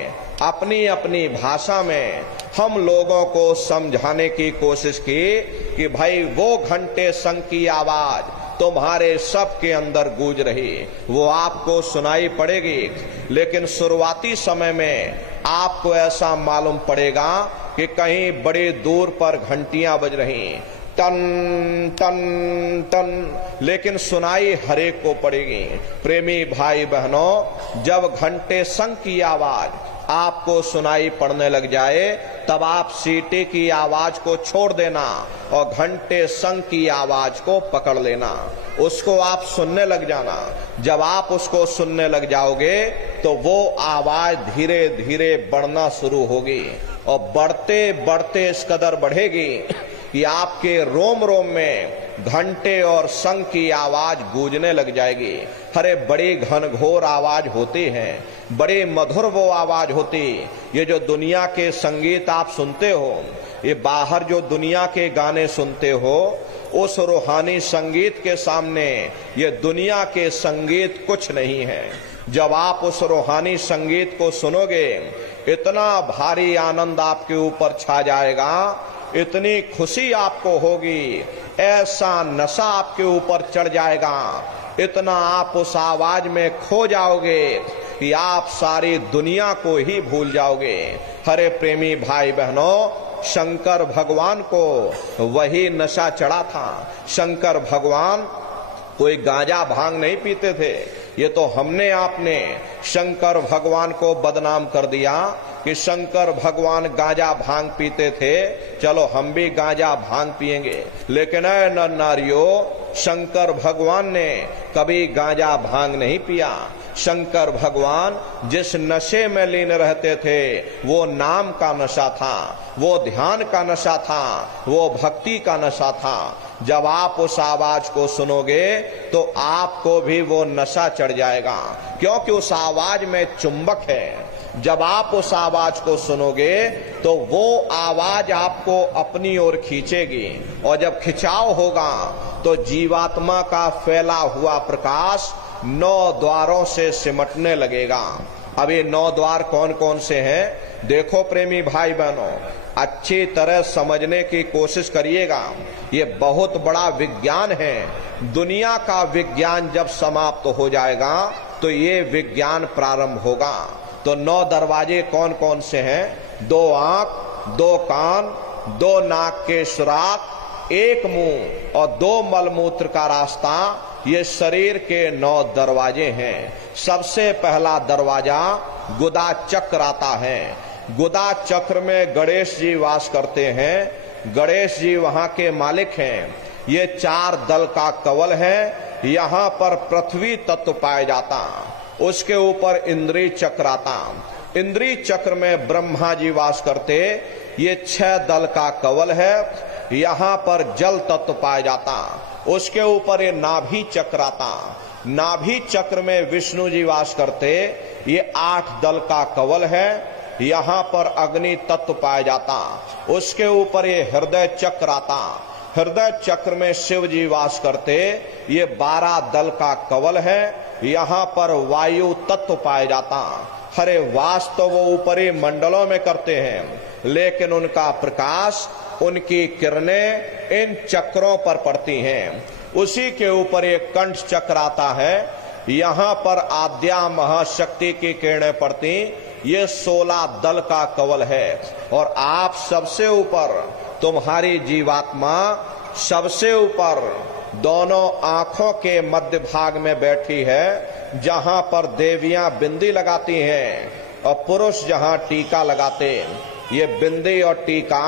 अपनी अपनी भाषा में हम लोगों को समझाने की कोशिश की कि भाई वो घंटे संग की आवाज तुम्हारे सबके अंदर गूंज रही, वो आपको सुनाई पड़ेगी। लेकिन शुरुआती समय में आपको ऐसा मालूम पड़ेगा कि कहीं बड़ी दूर पर घंटियां बज रही, टन टन टन, लेकिन सुनाई हरेक को पड़ेगी। प्रेमी भाई बहनों, जब घंटे संग की आवाज आपको सुनाई पड़ने लग जाए, तब आप सीटी की आवाज को छोड़ देना और घंटे संग की आवाज को पकड़ लेना, उसको आप सुनने लग जाना। जब आप उसको सुनने लग जाओगे तो वो आवाज धीरे धीरे बढ़ना शुरू होगी, और बढ़ते बढ़ते इस कदर बढ़ेगी कि आपके रोम रोम में घंटे और संग की आवाज गूंजने लग जाएगी। अरे बड़ी घनघोर आवाज होती है, बड़ी मधुर वो आवाज होती। ये जो दुनिया के संगीत आप सुनते हो, ये बाहर जो दुनिया के गाने सुनते हो, उस रूहानी संगीत के सामने ये दुनिया के संगीत कुछ नहीं है। जब आप उस रूहानी संगीत को सुनोगे, इतना भारी आनंद आपके ऊपर छा जाएगा, इतनी खुशी आपको होगी, ऐसा नशा आपके ऊपर चढ़ जाएगा, इतना आप उस आवाज में खो जाओगे कि आप सारी दुनिया को ही भूल जाओगे। हरे प्रेमी भाई बहनों, शंकर भगवान को वही नशा चढ़ा था। शंकर भगवान कोई गांजा भांग नहीं पीते थे। ये तो हमने आपने शंकर भगवान को बदनाम कर दिया कि शंकर भगवान गांजा भांग पीते थे, चलो हम भी गांजा भांग पिएंगे। लेकिन नर नारियों, शंकर भगवान ने कभी गांजा भांग नहीं पिया। शंकर भगवान जिस नशे में लीन रहते थे, वो नाम का नशा था, वो ध्यान का नशा था, वो भक्ति का नशा था। जब आप उस आवाज को सुनोगे तो आपको भी वो नशा चढ़ जाएगा, क्योंकि उस आवाज में चुंबक है। जब आप उस आवाज को सुनोगे तो वो आवाज आपको अपनी ओर खींचेगी, और जब खिंचाव होगा तो जीवात्मा का फैला हुआ प्रकाश 9 द्वारों से सिमटने लगेगा। अब ये 9 द्वार कौन कौन से हैं? देखो प्रेमी भाई बहनों, अच्छी तरह समझने की कोशिश करिएगा। ये बहुत बड़ा विज्ञान है। दुनिया का विज्ञान जब समाप्त हो जाएगा तो ये विज्ञान प्रारंभ होगा। तो 9 दरवाजे कौन कौन से हैं? 2 आंख, 2 कान, 2 नाक के सुराख, 1 मुंह और 2 मलमूत्र का रास्ता, ये शरीर के 9 दरवाजे हैं। सबसे पहला दरवाजा गुदा चक्र आता है। गुदा चक्र में गणेश जी वास करते हैं। गणेश जी वहां के मालिक हैं। ये 4 दल का कवल है। यहाँ पर पृथ्वी तत्व पाया जाता, उसके ऊपर इंद्री चक्र आता। इंद्री चक्र में ब्रह्मा जी वास करते। ये 6 दल का कवल है। यहाँ पर जल तत्व पाया जाता, उसके ऊपर ये नाभि चक्र आता। नाभि चक्र में विष्णु जी वास करते। ये 8 दल का कवल है। यहाँ पर अग्नि तत्व पाया जाता, उसके ऊपर ये हृदय चक्र आता। हृदय चक्र में शिव जी वास करते। ये 12 दल का कवल है। यहाँ पर वायु तत्व पाया जाता। हरे वास तो वो ऊपरी मंडलों में करते हैं, लेकिन उनका प्रकाश, उनकी किरणें इन चक्रों पर पड़ती हैं। उसी के ऊपर एक कंठ चक्र आता है। यहाँ पर आद्या महाशक्ति की किरणें पड़ती। ये 16 दल का कवल है। और आप सबसे ऊपर, तुम्हारी जीवात्मा सबसे ऊपर दोनों आंखों के मध्य भाग में बैठी है, जहां पर देवियां बिंदी लगाती हैं और पुरुष जहां टीका लगाते। ये बिंदी और टीका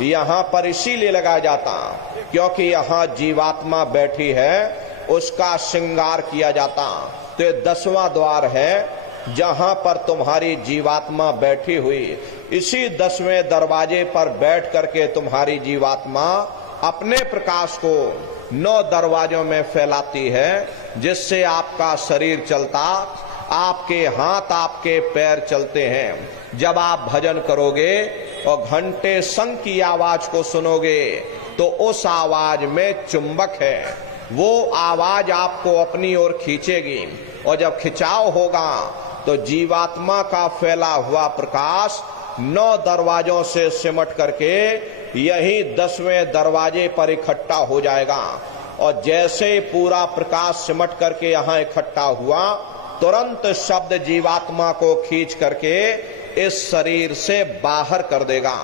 यहां पर इसीलिए लगाया जाता क्योंकि यहां जीवात्मा बैठी है, उसका श्रृंगार किया जाता। तो ये 10वां द्वार है जहां पर तुम्हारी जीवात्मा बैठी हुई। इसी 10वें दरवाजे पर बैठ करके तुम्हारी जीवात्मा अपने प्रकाश को 9 दरवाजों में फैलाती है, जिससे आपका शरीर चलता, आपके हाथ आपके पैर चलते हैं। जब आप भजन करोगे और घंटे शंख की आवाज को सुनोगे तो उस आवाज में चुंबक है, वो आवाज आपको अपनी ओर खींचेगी और जब खिंचाव होगा तो जीवात्मा का फैला हुआ प्रकाश 9 दरवाजों से सिमट करके यही 10वें दरवाजे पर इकट्ठा हो जाएगा। और जैसे पूरा प्रकाश सिमट करके यहाँ इकट्ठा हुआ, तुरंत शब्द जीवात्मा को खींच करके इस शरीर से बाहर कर देगा।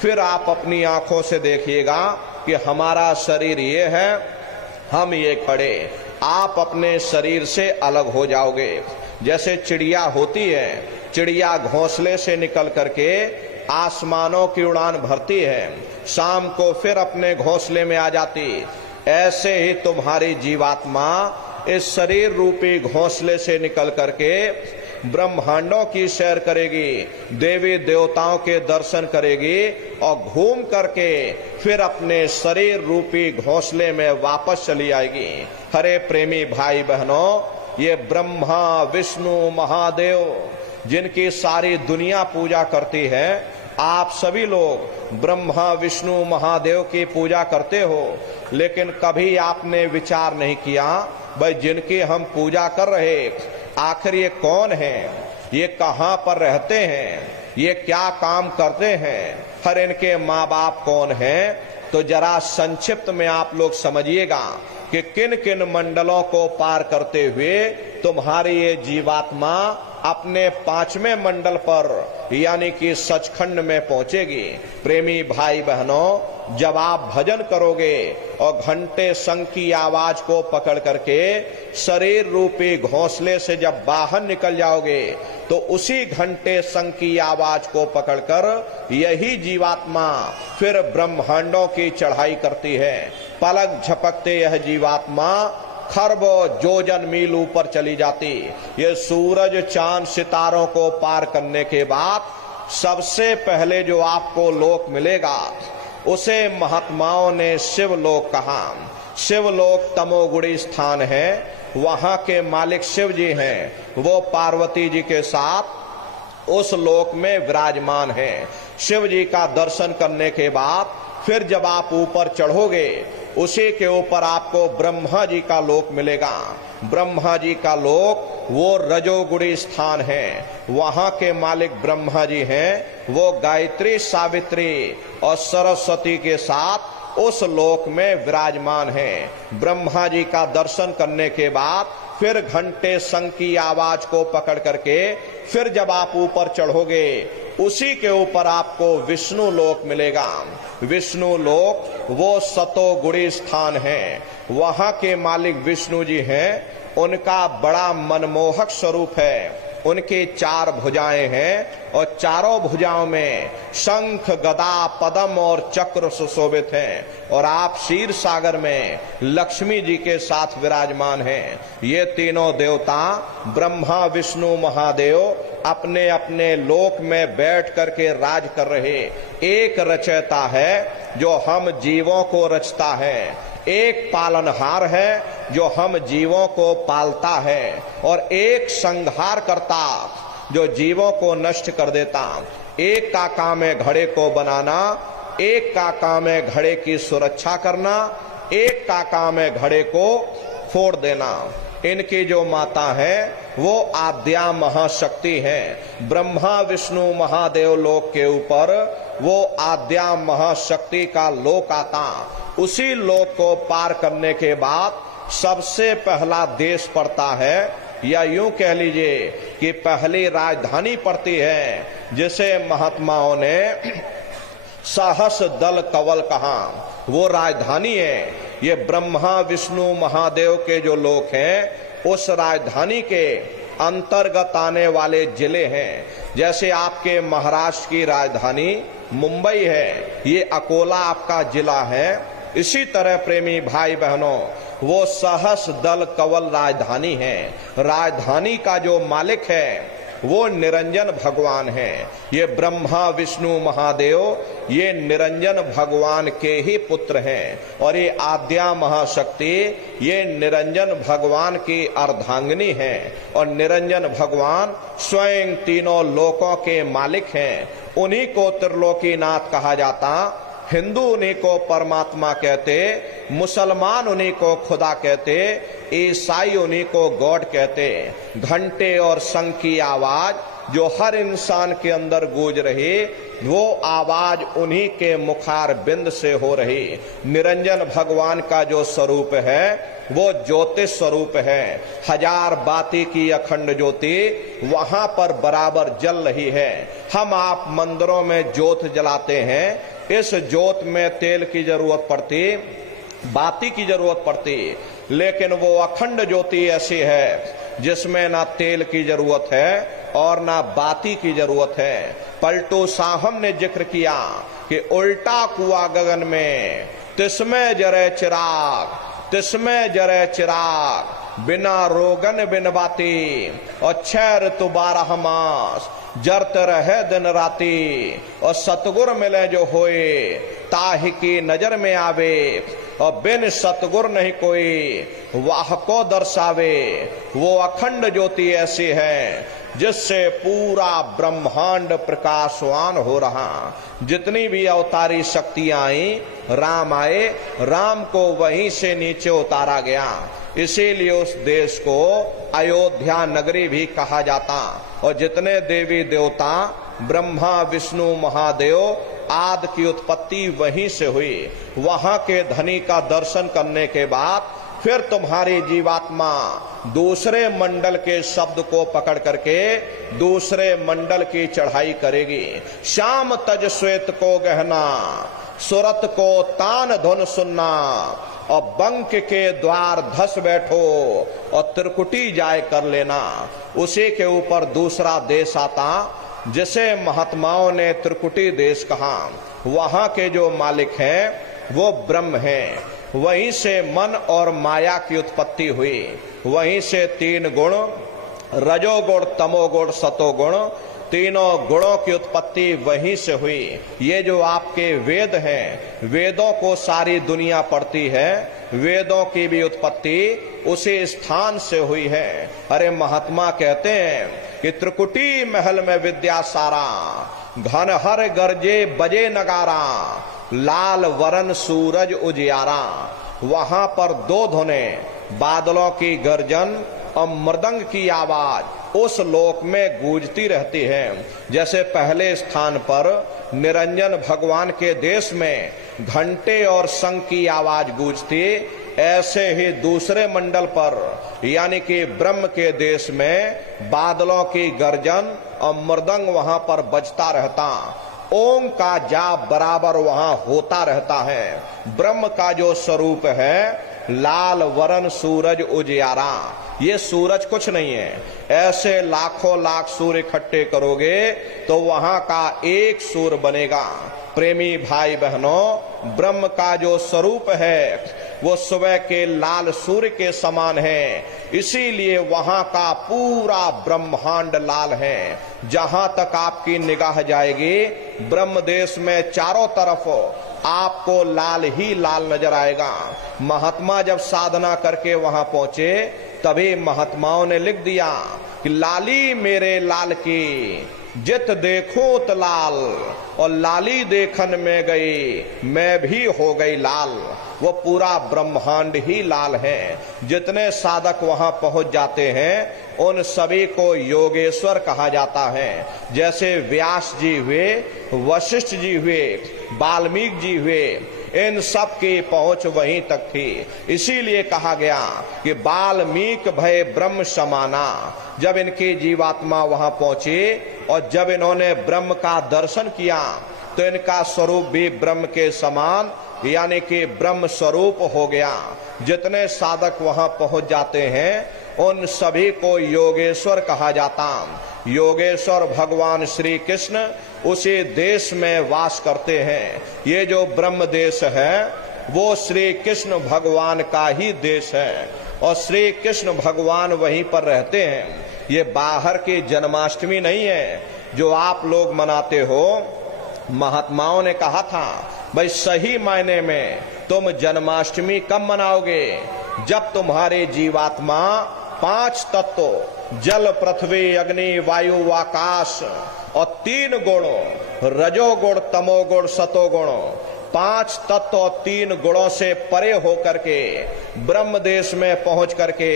फिर आप अपनी आंखों से देखिएगा कि हमारा शरीर ये है, हम ये खड़े। आप अपने शरीर से अलग हो जाओगे। जैसे चिड़िया होती है, चिड़िया घोंसले से निकल करके आसमानों की उड़ान भरती है, शाम को फिर अपने घोंसले में आ जाती। ऐसे ही तुम्हारी जीवात्मा इस शरीर रूपी घोंसले से निकल करके ब्रह्मांडों की सैर करेगी, देवी देवताओं के दर्शन करेगी और घूम करके फिर अपने शरीर रूपी घोंसले में वापस चली आएगी। हरे प्रेमी भाई बहनों, ये ब्रह्मा विष्णु महादेव जिनकी सारी दुनिया पूजा करती है, आप सभी लोग ब्रह्मा विष्णु महादेव की पूजा करते हो, लेकिन कभी आपने विचार नहीं किया भाई जिनकी हम पूजा कर रहे आखिर ये कौन हैं, ये कहां पर रहते हैं, ये क्या काम करते हैं, हर इनके माँ बाप कौन हैं। तो जरा संक्षिप्त में आप लोग समझिएगा कि किन किन मंडलों को पार करते हुए तुम्हारी ये जीवात्मा अपने 5वें मंडल पर यानी कि सचखंड में पहुंचेगी। प्रेमी भाई बहनों, जब आप भजन करोगे और घंटे शंख की आवाज को पकड़ करके शरीर रूपी घोंसले से जब बाहर निकल जाओगे तो उसी घंटे शंख की आवाज को पकड़कर यही जीवात्मा फिर ब्रह्मांडों की चढ़ाई करती है। पलक झपकते यह जीवात्मा खरबों जोजन मील ऊपर चली जाती। ये सूरज चांद सितारों को पार करने के बाद सबसे पहले जो आपको लोक मिलेगा उसे महात्माओं ने शिवलोक कहा। शिवलोक तमोगुणी स्थान है, वहां के मालिक शिव जी हैं, वो पार्वती जी के साथ उस लोक में विराजमान हैं। शिव जी का दर्शन करने के बाद फिर जब आप ऊपर चढ़ोगे उसी के ऊपर आपको ब्रह्मा जी का लोक मिलेगा। ब्रह्मा जी का लोक वो रजोगुणी स्थान है, वहां के मालिक ब्रह्मा जी हैं, वो गायत्री सावित्री और सरस्वती के साथ उस लोक में विराजमान हैं। ब्रह्मा जी का दर्शन करने के बाद फिर घंटे शंख की आवाज को पकड़ करके फिर जब आप ऊपर चढ़ोगे उसी के ऊपर आपको विष्णु लोक मिलेगा। विष्णु लोक वो सतोगुणी स्थान है, वहां के मालिक विष्णु जी हैं, उनका बड़ा मनमोहक स्वरूप है। उनकी 4 भुजाएं हैं और चारों भुजाओं में शंख गदा पद्म और चक्र सुशोभित हैं और आप क्षीर सागर में लक्ष्मी जी के साथ विराजमान हैं। ये तीनों देवता ब्रह्मा विष्णु महादेव अपने अपने लोक में बैठ करके राज कर रहे। एक रचयिता है जो हम जीवों को रचता है, एक पालनहार है जो हम जीवों को पालता है, और एक संहार करता जो जीवों को नष्ट कर देता। एक का काम है घड़े को बनाना, एक का काम है घड़े की सुरक्षा करना, एक का काम है घड़े को फोड़ देना। इनकी जो माता है वो आद्या महाशक्ति है। ब्रह्मा विष्णु महादेव लोक के ऊपर वो आद्या महाशक्ति का लोक आता। उसी लोक को पार करने के बाद सबसे पहला देश पड़ता है, या यूं कह लीजिए कि पहली राजधानी पड़ती है, जिसे महात्माओं ने सहस दल कवल कहा। वो राजधानी है ये ब्रह्मा विष्णु महादेव के जो लोक हैं उस राजधानी के अंतर्गत आने वाले जिले हैं। जैसे आपके महाराष्ट्र की राजधानी मुंबई है, ये अकोला आपका जिला है। इसी तरह प्रेमी भाई बहनों, वो सहस दल कवल राजधानी है। राजधानी का जो मालिक है वो निरंजन भगवान है। ये ब्रह्मा विष्णु महादेव ये निरंजन भगवान के ही पुत्र हैं, और ये आद्या महाशक्ति ये निरंजन भगवान की अर्धांगिनी हैं, और निरंजन भगवान स्वयं तीनों लोकों के मालिक हैं। उन्हीं को त्रिलोकीनाथ कहा जाता। हिंदू उन्हीं को परमात्मा कहते, मुसलमान उन्हीं को खुदा कहते, ईसाई उन्हीं को गॉड कहते। घंटे और शंख की आवाज जो हर इंसान के अंदर गूंज रही, वो आवाज उन्हीं के मुखार बिंद से हो रही। निरंजन भगवान का जो स्वरूप है वो ज्योतिष स्वरूप है। हजार बाती की अखंड ज्योति वहां पर बराबर जल रही है। हम आप मंदिरों में ज्योत जलाते हैं, इस ज्योत में तेल की जरूरत पड़ती, बाती की जरूरत पड़ती, लेकिन वो अखंड ज्योति ऐसी है जिसमें ना तेल की जरूरत है और ना बाती की जरूरत है। पलटू साहब ने जिक्र किया कि उल्टा कुआ गगन में तिसमें जरे चिराग, तिसमें जरे चिराग, बिना रोगन बिन बाती, और 6 ऋतु 12 मास जरत रहे दिन राती, और सतगुर मिले जो होए ताहि की नजर में आवे, और बिन सतगुर नहीं कोई वाह को दर्शावे। वो अखंड ज्योति ऐसी है जिससे पूरा ब्रह्मांड प्रकाशवान हो रहा। जितनी भी अवतारी शक्तियां आई, राम आए, राम को वहीं से नीचे उतारा गया। इसीलिए उस देश को अयोध्या नगरी भी कहा जाता। और जितने देवी देवता ब्रह्मा विष्णु महादेव आदि की उत्पत्ति वहीं से हुई। वहां के धनी का दर्शन करने के बाद फिर तुम्हारी जीवात्मा दूसरे मंडल के शब्द को पकड़ करके दूसरे मंडल की चढ़ाई करेगी। श्याम तज श्वेत को गहना, सुरत को तान धुन सुनना, और बंक के द्वार धस बैठो, और त्रिकुटी जाय कर लेना। उसी के ऊपर दूसरा देश आता जिसे महात्माओं ने त्रिकुटी देश कहा। वहां के जो मालिक हैं वो ब्रह्म हैं। वहीं से मन और माया की उत्पत्ति हुई। वहीं से 3 गुण, रजोगुण तमोगुण सतोगुण, तीनों गुणों की उत्पत्ति वहीं से हुई। ये जो आपके वेद हैं, वेदों को सारी दुनिया पढ़ती है, वेदों की भी उत्पत्ति उसी स्थान से हुई है। अरे महात्मा कहते हैं कि त्रिकुटी महल में विद्या सारा, घन हर गरजे बजे नगारा, लाल वरन सूरज उजियारा। वहां पर 2 धुने, बादलों की गर्जन और मृदंग की आवाज उस लोक में गूंजती रहती है। जैसे पहले स्थान पर निरंजन भगवान के देश में घंटे और शंख की आवाज गूंजती, ऐसे ही दूसरे मंडल पर यानी कि ब्रह्म के देश में बादलों की गर्जन और मृदंग वहां पर बजता रहता। ओम का जाप बराबर वहां होता रहता है। ब्रह्म का जो स्वरूप है लाल वरन सूरज उजियारा, ये सूरज कुछ नहीं है। ऐसे लाखों लाख सूर्य इकट्ठे करोगे तो वहां का एक सूर्य बनेगा। प्रेमी भाई बहनों, ब्रह्म का जो स्वरूप है वो सुबह के लाल सूर्य के समान है। इसीलिए वहां का पूरा ब्रह्मांड लाल है। जहां तक आपकी निगाह जाएगी ब्रह्म देश में चारों तरफ आपको लाल ही लाल नजर आएगा। महात्मा जब साधना करके वहां पहुंचे तभी महात्माओं ने लिख दिया कि लाली मेरे लाल की जित देखो त लाल, और लाली देखन में गई मैं भी हो गई लाल। वो पूरा ब्रह्मांड ही लाल है। जितने साधक वहां पहुंच जाते हैं उन सभी को योगेश्वर कहा जाता है। जैसे व्यास जी हुए, वशिष्ठ जी हुए, वाल्मीकि जी हुए, इन सब की पहुंच वहीं तक थी। इसीलिए कहा गया कि वाल्मीकि भय ब्रह्म समाना। जब इनकी जीवात्मा वहां पहुंची और जब इन्होंने ब्रह्म का दर्शन किया तो इनका स्वरूप भी ब्रह्म के समान यानी कि ब्रह्म स्वरूप हो गया। जितने साधक वहां पहुंच जाते हैं उन सभी को योगेश्वर कहा जाता। योगेश्वर भगवान श्री कृष्ण उसी देश में वास करते हैं। ये जो ब्रह्म देश है वो श्री कृष्ण भगवान का ही देश है और श्री कृष्ण भगवान वहीं पर रहते हैं। ये बाहर की जन्माष्टमी नहीं है जो आप लोग मनाते हो। महात्माओं ने कहा था भाई सही मायने में तुम जन्माष्टमी कब मनाओगे? जब तुम्हारे जीवात्मा 5 तत्व जल पृथ्वी अग्नि वायु आकाश और 3 गुणों रजोगुण तमोगुण सतोगुण 5 तत्व और 3 गुणों से परे होकर के ब्रह्म देश में पहुंच करके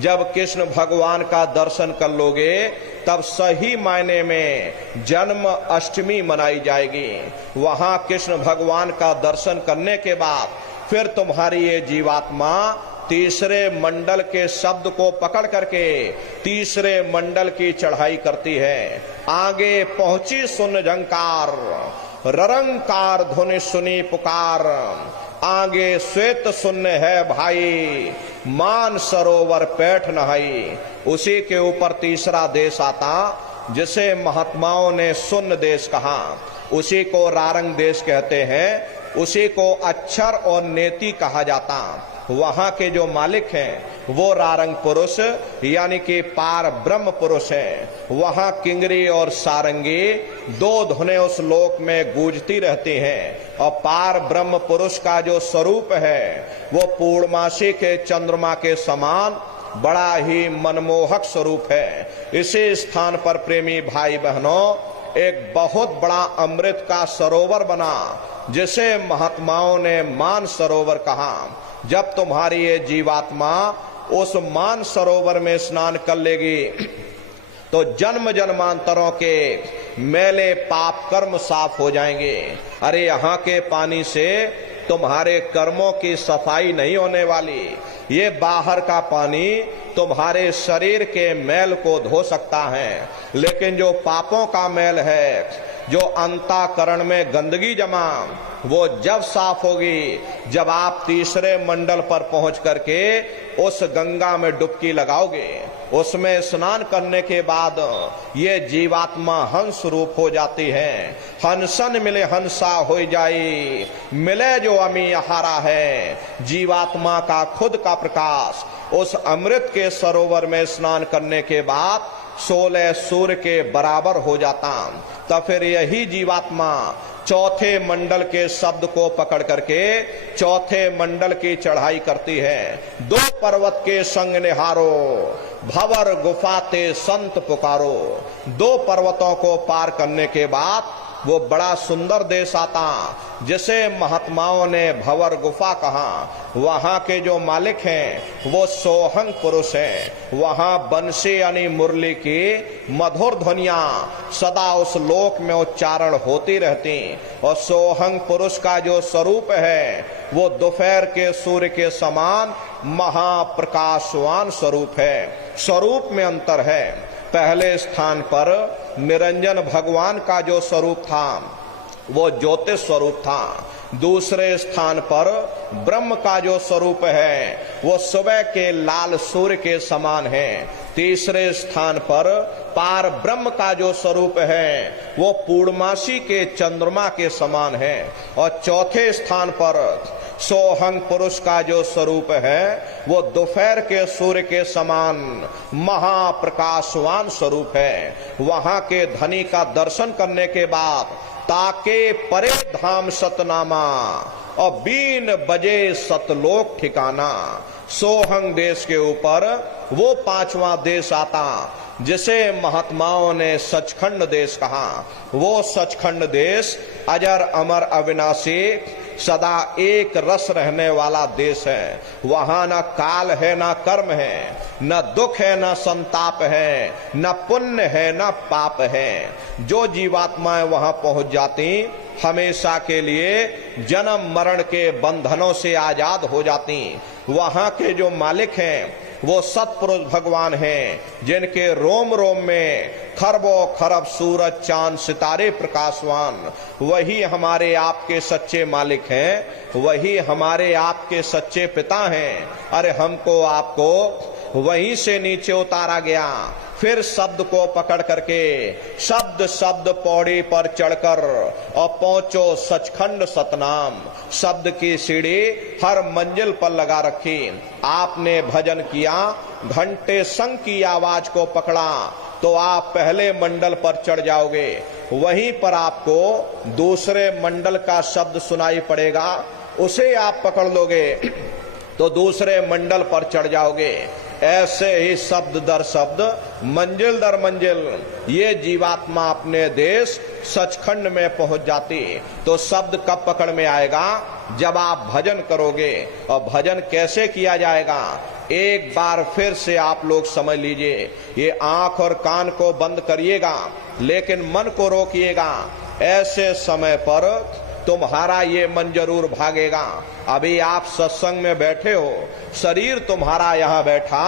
जब कृष्ण भगवान का दर्शन कर लोगे तब सही मायने में जन्म अष्टमी मनाई जाएगी। वहां कृष्ण भगवान का दर्शन करने के बाद फिर तुम्हारी ये जीवात्मा तीसरे मंडल के शब्द को पकड़ करके तीसरे मंडल की चढ़ाई करती है। आगे पहुंची सुन झंकार ररंकार धुनि सुनी पुकार, आगे श्वेत सुन्न है भाई मान सरोवर पैठ नहाई। उसी के ऊपर तीसरा देश आता जिसे महात्माओं ने सुन्न देश कहा, उसी को रारंग देश कहते हैं, उसी को अक्षर और नेति कहा जाता। वहां के जो मालिक हैं वो रारंग पुरुष यानी कि पार ब्रह्म पुरुष हैं। वहां किंगरी और सारंगी 2 धुनें उस लोक में गूंजती रहती हैं और पार ब्रह्म पुरुष का जो स्वरूप है वो पूर्णमासी के चंद्रमा के समान बड़ा ही मनमोहक स्वरूप है। इसी स्थान पर प्रेमी भाई बहनों एक बहुत बड़ा अमृत का सरोवर बना जिसे महात्माओं ने मान सरोवर कहा। जब तुम्हारी ये जीवात्मा उस मान सरोवर में स्नान कर लेगी तो जन्म जन्मांतरों के मैले पाप कर्म साफ हो जाएंगे। अरे यहाँ के पानी से तुम्हारे कर्मों की सफाई नहीं होने वाली, ये बाहर का पानी तुम्हारे शरीर के मैल को धो सकता है, लेकिन जो पापों का मैल है, जो अंतःकरण में गंदगी जमा, वो जब साफ होगी जब आप तीसरे मंडल पर पहुंच करके उस गंगा में डुबकी लगाओगे। उसमें स्नान करने के बाद ये जीवात्मा हंस रूप हो जाती है। हंसन मिले हंसा हो जाई, मिले जो अमी हारा है। जीवात्मा का खुद का प्रकाश उस अमृत के सरोवर में स्नान करने के बाद 16 सूर्य के बराबर हो जाता। तब फिर यही जीवात्मा चौथे मंडल के शब्द को पकड़ करके चौथे मंडल की चढ़ाई करती है। 2 पर्वत के संग निहारो भवर गुफाते संत पुकारो। 2 पर्वतों को पार करने के बाद वो बड़ा सुंदर देश आता जिसे महात्माओं ने भवर गुफा कहा। वहां के जो मालिक हैं वो सोहंग पुरुष हैं। वहां बंसी यानी मुरली की मधुर ध्वनियां सदा उस लोक में उच्चारण होती रहती और सोहंग पुरुष का जो स्वरूप है वो दोपहर के सूर्य के समान महाप्रकाशवान स्वरूप है। स्वरूप में अंतर है। पहले स्थान पर निरंजन भगवान का जो स्वरूप था वो ज्योतिष स्वरूप था। दूसरे स्थान पर ब्रह्म का जो स्वरूप है वो सुबह के लाल सूर्य के समान है। तीसरे स्थान पर पार ब्रह्म का जो स्वरूप है वो पूर्णमासी के चंद्रमा के समान है। और चौथे स्थान पर सोहंग पुरुष का जो स्वरूप है वो दोपहर के सूर्य के समान महाप्रकाशवान स्वरूप है। वहां के धनी का दर्शन करने के बाद ताके परे धाम सतनामा और बीन बजे सतलोक ठिकाना। सोहंग देश के ऊपर वो 5वां देश आता जिसे महात्माओं ने सचखंड देश कहा। वो सचखंड देश अजर अमर अविनाशी सदा एक रस रहने वाला देश है। वहां न काल है न कर्म है, न दुख है न संताप है, न पुण्य है न पाप है। जो जीवात्माएं वहां पहुंच जाती हमेशा के लिए जन्म मरण के बंधनों से आजाद हो जाती। वहां के जो मालिक हैं वो सत्पुरुष भगवान हैं जिनके रोम रोम में खरबों खरब सूरज चांद सितारे प्रकाशवान, वही हमारे आपके सच्चे मालिक हैं, वही हमारे आपके सच्चे पिता हैं। अरे हमको आपको वहीं से नीचे उतारा गया, फिर शब्द को पकड़ करके शब्द शब्द पौड़ी पर चढ़कर और पहुंचो सचखंड सतनाम। शब्द की सीढ़ी हर मंजिल पर लगा रखी। आपने भजन किया, घंटे संग की आवाज को पकड़ा तो आप पहले मंडल पर चढ़ जाओगे, वहीं पर आपको दूसरे मंडल का शब्द सुनाई पड़ेगा, उसे आप पकड़ लोगे तो दूसरे मंडल पर चढ़ जाओगे। ऐसे ही शब्द दर शब्द, मंजिल दर मंजिल ये जीवात्मा अपने देश सचखंड में पहुंच जाती। तो शब्द कब पकड़ में आएगा? जब आप भजन करोगे। और भजन कैसे किया जाएगा? एक बार फिर से आप लोग समझ लीजिए। ये आंख और कान को बंद करिएगा, लेकिन मन को रोकिएगा। ऐसे समय पर तुम्हारा ये मन जरूर भागेगा। अभी आप सत्संग में बैठे हो, शरीर तुम्हारा यहाँ बैठा,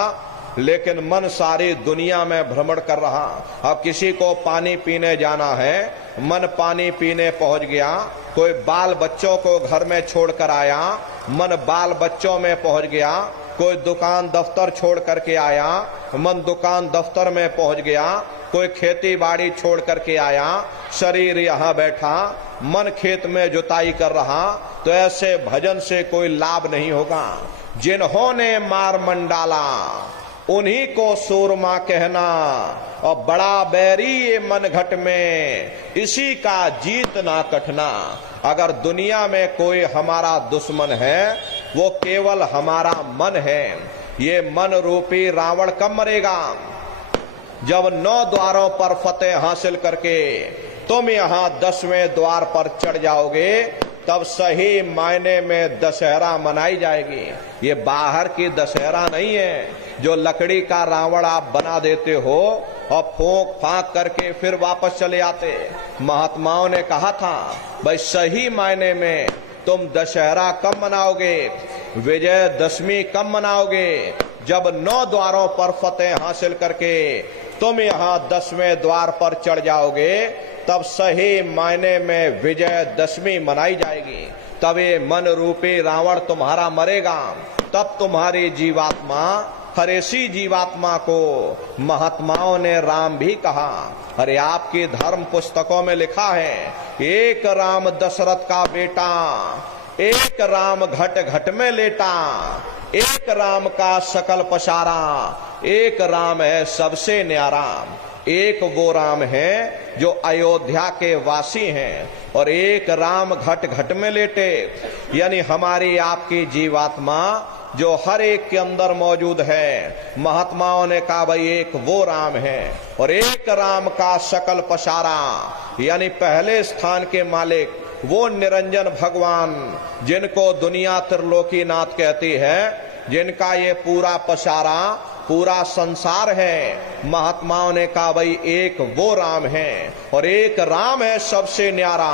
लेकिन मन सारी दुनिया में भ्रमण कर रहा। अब किसी को पानी पीने जाना है, मन पानी पीने पहुंच गया। कोई बाल बच्चों को घर में छोड़कर आया, मन बाल बच्चों में पहुंच गया। कोई दुकान दफ्तर छोड़ करके आया, मन दुकान दफ्तर में पहुंच गया। कोई खेती बाड़ी छोड़ करके आया, शरीर यहाँ बैठा, मन खेत में जुताई कर रहा। तो ऐसे भजन से कोई लाभ नहीं होगा। जिन्होंने मार मंडाला उन्हीं को सूरमा कहना, और बड़ा बैरी ये मन घट में, इसी का जीत ना कटना। अगर दुनिया में कोई हमारा दुश्मन है, वो केवल हमारा मन है। ये मन रूपी रावण कब मरेगा? जब 9 द्वारों पर फतेह हासिल करके तुम यहाँ 10वें द्वार पर चढ़ जाओगे, तब सही मायने में दशहरा मनाई जाएगी। ये बाहर की दशहरा नहीं है, जो लकड़ी का रावण आप बना देते हो और फूंक फांक करके फिर वापस चले आते। महात्माओं ने कहा था, भाई सही मायने में तुम दशहरा कब मनाओगे, विजयदशमी कब मनाओगे? जब 9 द्वारों पर फतेह हासिल करके तुम यहाँ 10वें द्वार पर चढ़ जाओगे, तब सही मायने में विजयदशमी मनाई जाएगी। तब ये मन रूपी रावण तुम्हारा मरेगा। तब तुम्हारी जीवात्मा, हरेसी जीवात्मा को महात्माओं ने राम भी कहा। अरे आपकी धर्म पुस्तकों में लिखा है, एक राम दशरथ का बेटा, एक राम घट घट में लेटा, एक राम का सकल पसारा, एक राम है सबसे न्यारा। एक वो राम है जो अयोध्या के वासी हैं, और एक राम घट घट में लेटे, यानी हमारी आपकी जीवात्मा जो हर एक के अंदर मौजूद है। महात्माओं ने कहा भाई एक वो राम है, और एक राम का सकल पसारा, यानी पहले स्थान के मालिक वो निरंजन भगवान, जिनको दुनिया त्रिलोकीनाथ कहती है, जिनका ये पूरा पसारा, पूरा संसार है। महात्माओं ने कहा भाई एक वो राम है, और एक राम है सबसे न्यारा।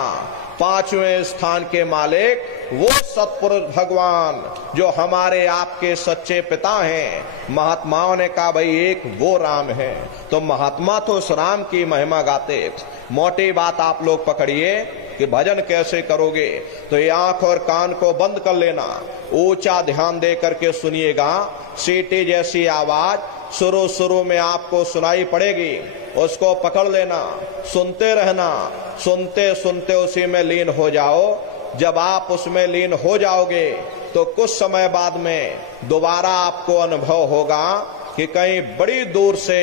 5वें स्थान के मालिक वो सत्पुरुष भगवान जो हमारे आपके सच्चे पिता हैं। महात्माओं ने कहा भाई एक वो राम है। तो महात्मा तो उस राम की महिमा गाते। मोटी बात आप लोग पकड़िए कि भजन कैसे करोगे। तो ये आंख और कान को बंद कर लेना, ऊंचा ध्यान दे करके सुनिएगा। सीटी जैसी आवाज शुरू में आपको सुनाई पड़ेगी, उसको पकड़ लेना, सुनते रहना, सुनते सुनते उसी में लीन हो जाओ। जब आप उसमें लीन हो जाओगे तो कुछ समय बाद में दोबारा आपको अनुभव होगा कि कहीं बड़ी दूर से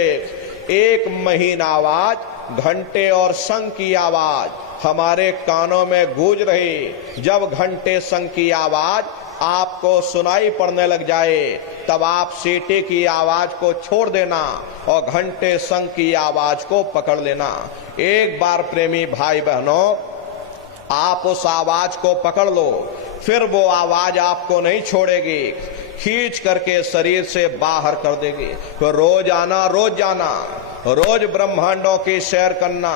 एक महीन आवाज, घंटे और शंख की आवाज हमारे कानों में गूंज रही। जब घंटे शंख की आवाज आपको सुनाई पड़ने लग जाए, तब आप सीटी की आवाज को छोड़ देना और घंटे शंख की आवाज को पकड़ लेना। एक बार प्रेमी भाई बहनों, आप उस आवाज को पकड़ लो, फिर वो आवाज आपको नहीं छोड़ेगी, खींच करके शरीर से बाहर कर देगी। तो रोज आना, रोज ब्रह्मांडों की सैर करना,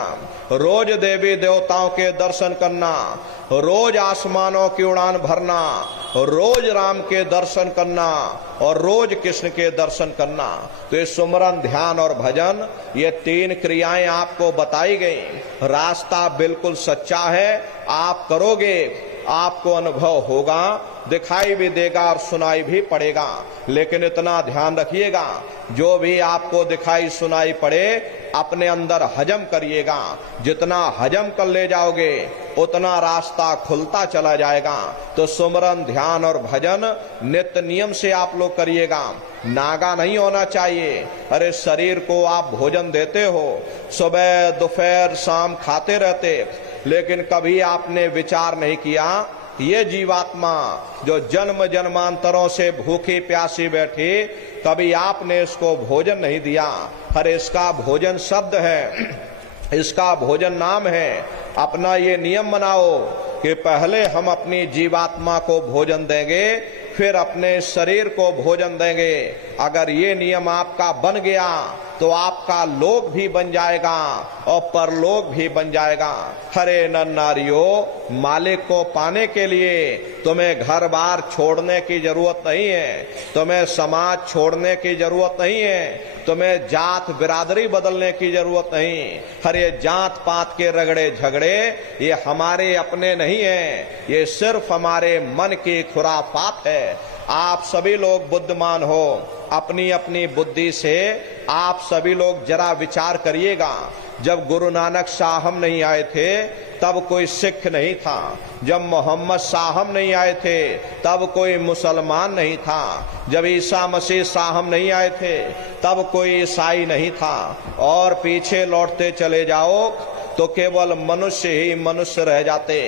रोज देवी देवताओं के दर्शन करना, रोज आसमानों की उड़ान भरना, रोज राम के दर्शन करना और रोज कृष्ण के दर्शन करना। तो ये सुमरन, ध्यान और भजन, ये 3 क्रियाएं आपको बताई गई। रास्ता बिल्कुल सच्चा है, आप करोगे, आपको अनुभव होगा, दिखाई भी देगा और सुनाई भी पड़ेगा। लेकिन इतना ध्यान रखिएगा, जो भी आपको दिखाई सुनाई पड़े अपने अंदर हजम करिएगा। जितना हजम कर ले जाओगे उतना रास्ता खुलता चला जाएगा। तो सुमरन, ध्यान और भजन नित्य नियम से आप लोग करिएगा। नागा नहीं होना चाहिए। अरे शरीर को आप भोजन देते हो, सुबह दोपहर शाम खाते रहते, लेकिन कभी आपने विचार नहीं किया ये जीवात्मा जो जन्म जन्मांतरों से भूखी प्यासी बैठी, कभी आपने इसको भोजन नहीं दिया। अरे इसका भोजन शब्द है, इसका भोजन नाम है। अपना ये नियम बनाओ कि पहले हम अपनी जीवात्मा को भोजन देंगे, फिर अपने शरीर को भोजन देंगे। अगर ये नियम आपका बन गया तो आपका लोक भी बन जाएगा और परलोक भी बन जाएगा। हरे नर नारियों, मालिक को पाने के लिए तुम्हें घर बार छोड़ने की जरूरत नहीं है, तुम्हें समाज छोड़ने की जरूरत नहीं है, तुम्हें जात बिरादरी बदलने की जरूरत नहीं। हरे जात पात के रगड़े झगड़े ये हमारे अपने नहीं है, ये सिर्फ हमारे मन की खुराफात है। आप सभी लोग बुद्धिमान हो, अपनी अपनी बुद्धि से आप सभी लोग जरा विचार करिएगा। जब गुरु नानक साहब नहीं आए थे तब कोई सिख नहीं था, जब मोहम्मद साहब नहीं आए थे तब कोई मुसलमान नहीं था, जब ईसा मसीह साहब नहीं आए थे तब कोई ईसाई नहीं था। और पीछे लौटते चले जाओ तो केवल मनुष्य ही मनुष्य रह जाते।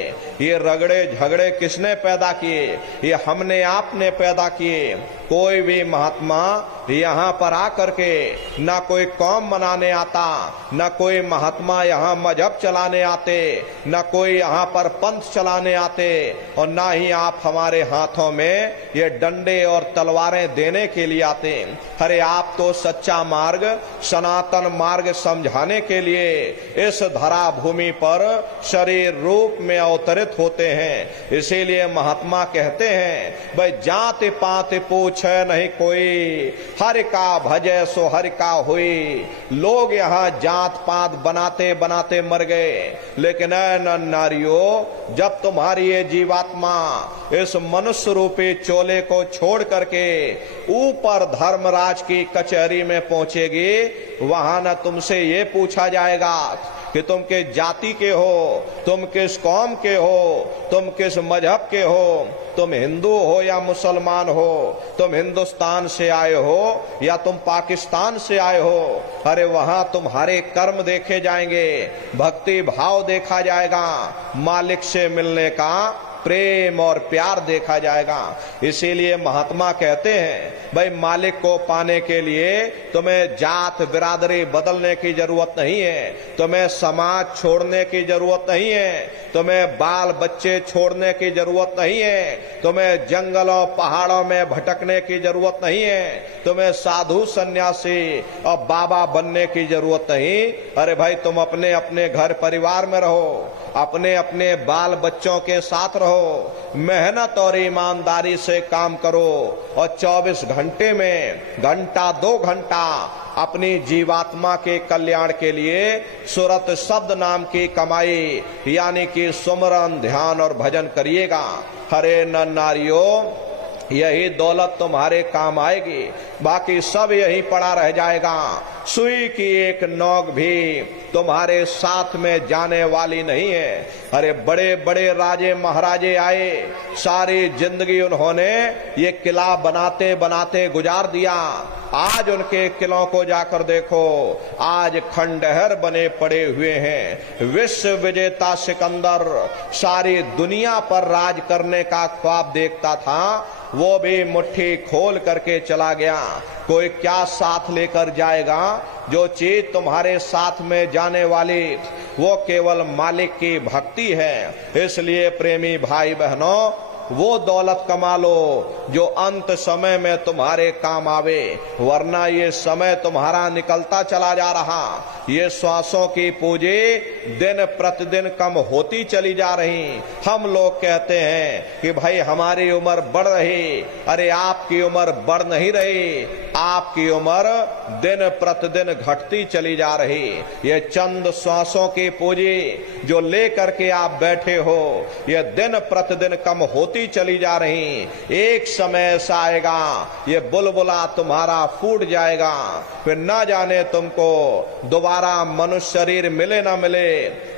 ये रगड़े झगड़े किसने पैदा किए? ये हमने आपने पैदा किए। कोई भी महात्मा यहाँ पर आकर के ना कोई कौम मनाने आता, ना कोई महात्मा यहाँ मजहब चलाने आते, ना कोई यहाँ पर पंथ चलाने आते, और ना ही आप हमारे हाथों में ये डंडे और तलवारें देने के लिए आते। अरे आप तो सच्चा मार्ग, सनातन मार्ग समझाने के लिए इस धरा भूमि पर शरीर रूप में अवतरित होते हैं। इसीलिए महात्मा कहते हैं, भाई जाति पाति पूछे नहीं कोई, हरि का भजे सो हरि का हुई। लोग यहाँ जात पात बनाते बनाते मर गए, लेकिन ऐ नारियों, जब तुम्हारी ये जीवात्मा इस मनुष्य रूपी चोले को छोड़ करके ऊपर धर्मराज की कचहरी में पहुंचेगी, वहां न तुमसे ये पूछा जाएगा कि तुम किस जाति के हो, तुम किस कौम के हो, तुम किस मजहब के हो, तुम हिंदू हो या मुसलमान हो, तुम हिंदुस्तान से आए हो या तुम पाकिस्तान से आए हो। अरे वहां तुम्हारे कर्म देखे जाएंगे, भक्ति भाव देखा जाएगा, मालिक से मिलने का प्रेम और प्यार देखा जाएगा। इसीलिए महात्मा कहते हैं, भाई मालिक को पाने के लिए तुम्हें जात बिरादरी बदलने की जरूरत नहीं है, तुम्हें समाज छोड़ने की जरूरत नहीं है, तुम्हें बाल बच्चे छोड़ने की जरूरत नहीं है, तुम्हें जंगलों पहाड़ों में भटकने की जरूरत नहीं है, तुम्हें साधु सन्यासी और बाबा बनने की जरूरत नहीं। अरे भाई तुम अपने अपने घर परिवार में रहो, अपने अपने बाल बच्चों के साथ रहो, मेहनत और ईमानदारी से काम करो और 24 घंटे में घंटा 2 घंटा अपनी जीवात्मा के कल्याण के लिए सुरत शब्द नाम की कमाई यानी कि सुमरन, ध्यान और भजन करिएगा। हरे नर नारियों, यही दौलत तुम्हारे काम आएगी, बाकी सब यही पड़ा रह जाएगा। सुई की एक नोक भी तुम्हारे साथ में जाने वाली नहीं है। अरे बड़े बड़े राजे महाराजे आए, सारी जिंदगी उन्होंने ये किला बनाते बनाते गुजार दिया। आज उनके किलों को जाकर देखो, आज खंडहर बने पड़े हुए हैं। विश्व विजेता सिकंदर सारी दुनिया पर राज करने का ख्वाब देखता था, वो भी मुट्ठी खोल करके चला गया। कोई क्या साथ लेकर जाएगा? जो चीज तुम्हारे साथ में जाने वाली वो केवल मालिक की भक्ति है। इसलिए प्रेमी भाई बहनों, वो दौलत कमा लो जो अंत समय में तुम्हारे काम आवे, वरना ये समय तुम्हारा निकलता चला जा रहा। ये श्वासों की पूंजी दिन प्रतिदिन कम होती चली जा रही। हम लोग कहते हैं कि भाई हमारी उम्र बढ़ रही, अरे आपकी उम्र बढ़ नहीं रही, आपकी उम्र दिन प्रतिदिन घटती चली जा रही। ये चंद श्वासों की पूंजी जो लेकर के आप बैठे हो, ये दिन प्रतिदिन कम होती चली जा रही। एक समय ऐसा आएगा ये बुलबुला तुम्हारा फूट जाएगा, फिर ना जाने तुमको दोबारा मनुष्य शरीर मिले ना मिले,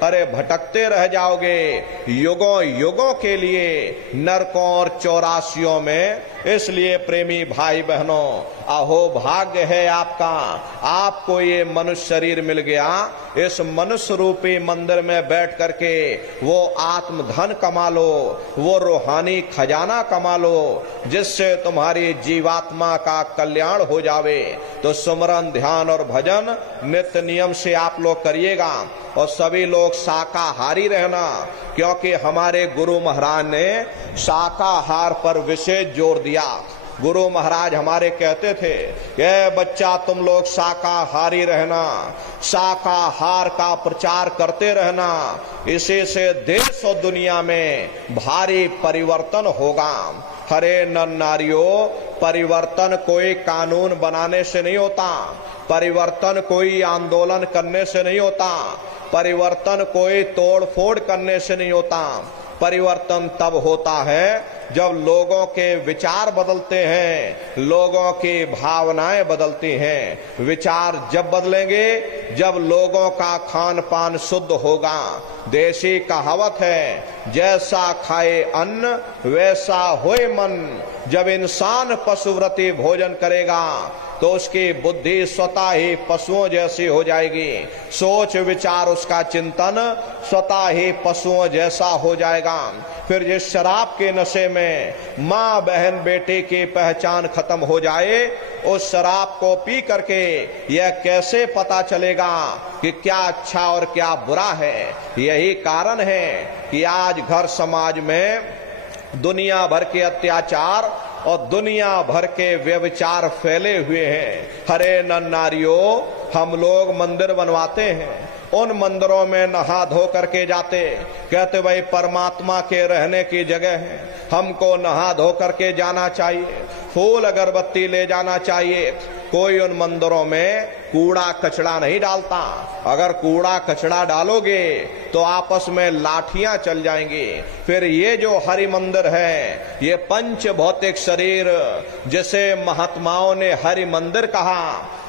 अरे भटकते रह जाओगे युगों युगों के लिए नरकों और चौरासियों में। इसलिए प्रेमी भाई बहनों, अहो भाग्य है आपका, आपको ये मनुष्य शरीर मिल गया। इस मनुष्य रूपी मंदिर में बैठ करके वो आत्म धन कमा लो, वो रूहानी खजाना कमा लो, जिससे तुम्हारी जीवात्मा का कल्याण हो जावे। तो सुमरन, ध्यान और भजन नित्य नियम से आप लोग करिएगा, और सभी लोग शाकाहारी रहना, क्योंकि हमारे गुरु महाराज ने शाकाहार पर विशेष जोर दिया। गुरु महाराज हमारे कहते थे कि बच्चा तुम लोग शाकाहारी रहना, शाकाहार का प्रचार करते रहना, इसी से देश और दुनिया में भारी परिवर्तन होगा। हरे नर नारियों, परिवर्तन कोई कानून बनाने से नहीं होता, परिवर्तन कोई आंदोलन करने से नहीं होता, परिवर्तन कोई तोड़ फोड़ करने से नहीं होता। परिवर्तन तब होता है जब लोगों के विचार बदलते हैं, लोगों की भावनाएं बदलती हैं। विचार जब बदलेंगे जब लोगों का खान पान शुद्ध होगा। देशी कहावत है, जैसा खाए अन्न वैसा होए मन। जब इंसान पशुव्रती भोजन करेगा तो उसकी बुद्धि स्वतः ही पशुओं जैसी हो जाएगी, सोच विचार उसका चिंतन स्वतः ही पशुओं जैसा हो जाएगा। फिर जिस शराब के नशे में माँ बहन बेटी की पहचान खत्म हो जाए, उस शराब को पी करके यह कैसे पता चलेगा कि क्या अच्छा और क्या बुरा है। यही कारण है कि आज घर समाज में दुनिया भर के अत्याचार और दुनिया भर के व्यभिचार फैले हुए हैं। हरे नर नारियों, हम लोग मंदिर बनवाते हैं, उन मंदिरों में नहा धो करके जाते, कहते भाई परमात्मा के रहने की जगह है, हमको नहा धो करके जाना चाहिए, फूल अगरबत्ती ले जाना चाहिए। कोई उन मंदिरों में कूड़ा कचड़ा नहीं डालता। अगर कूड़ा कचड़ा डालोगे तो आपस में लाठियां चल जाएंगी। फिर ये जो हरि मंदिर है, ये पंच भौतिक शरीर जिसे महात्माओं ने हरि मंदिर कहा,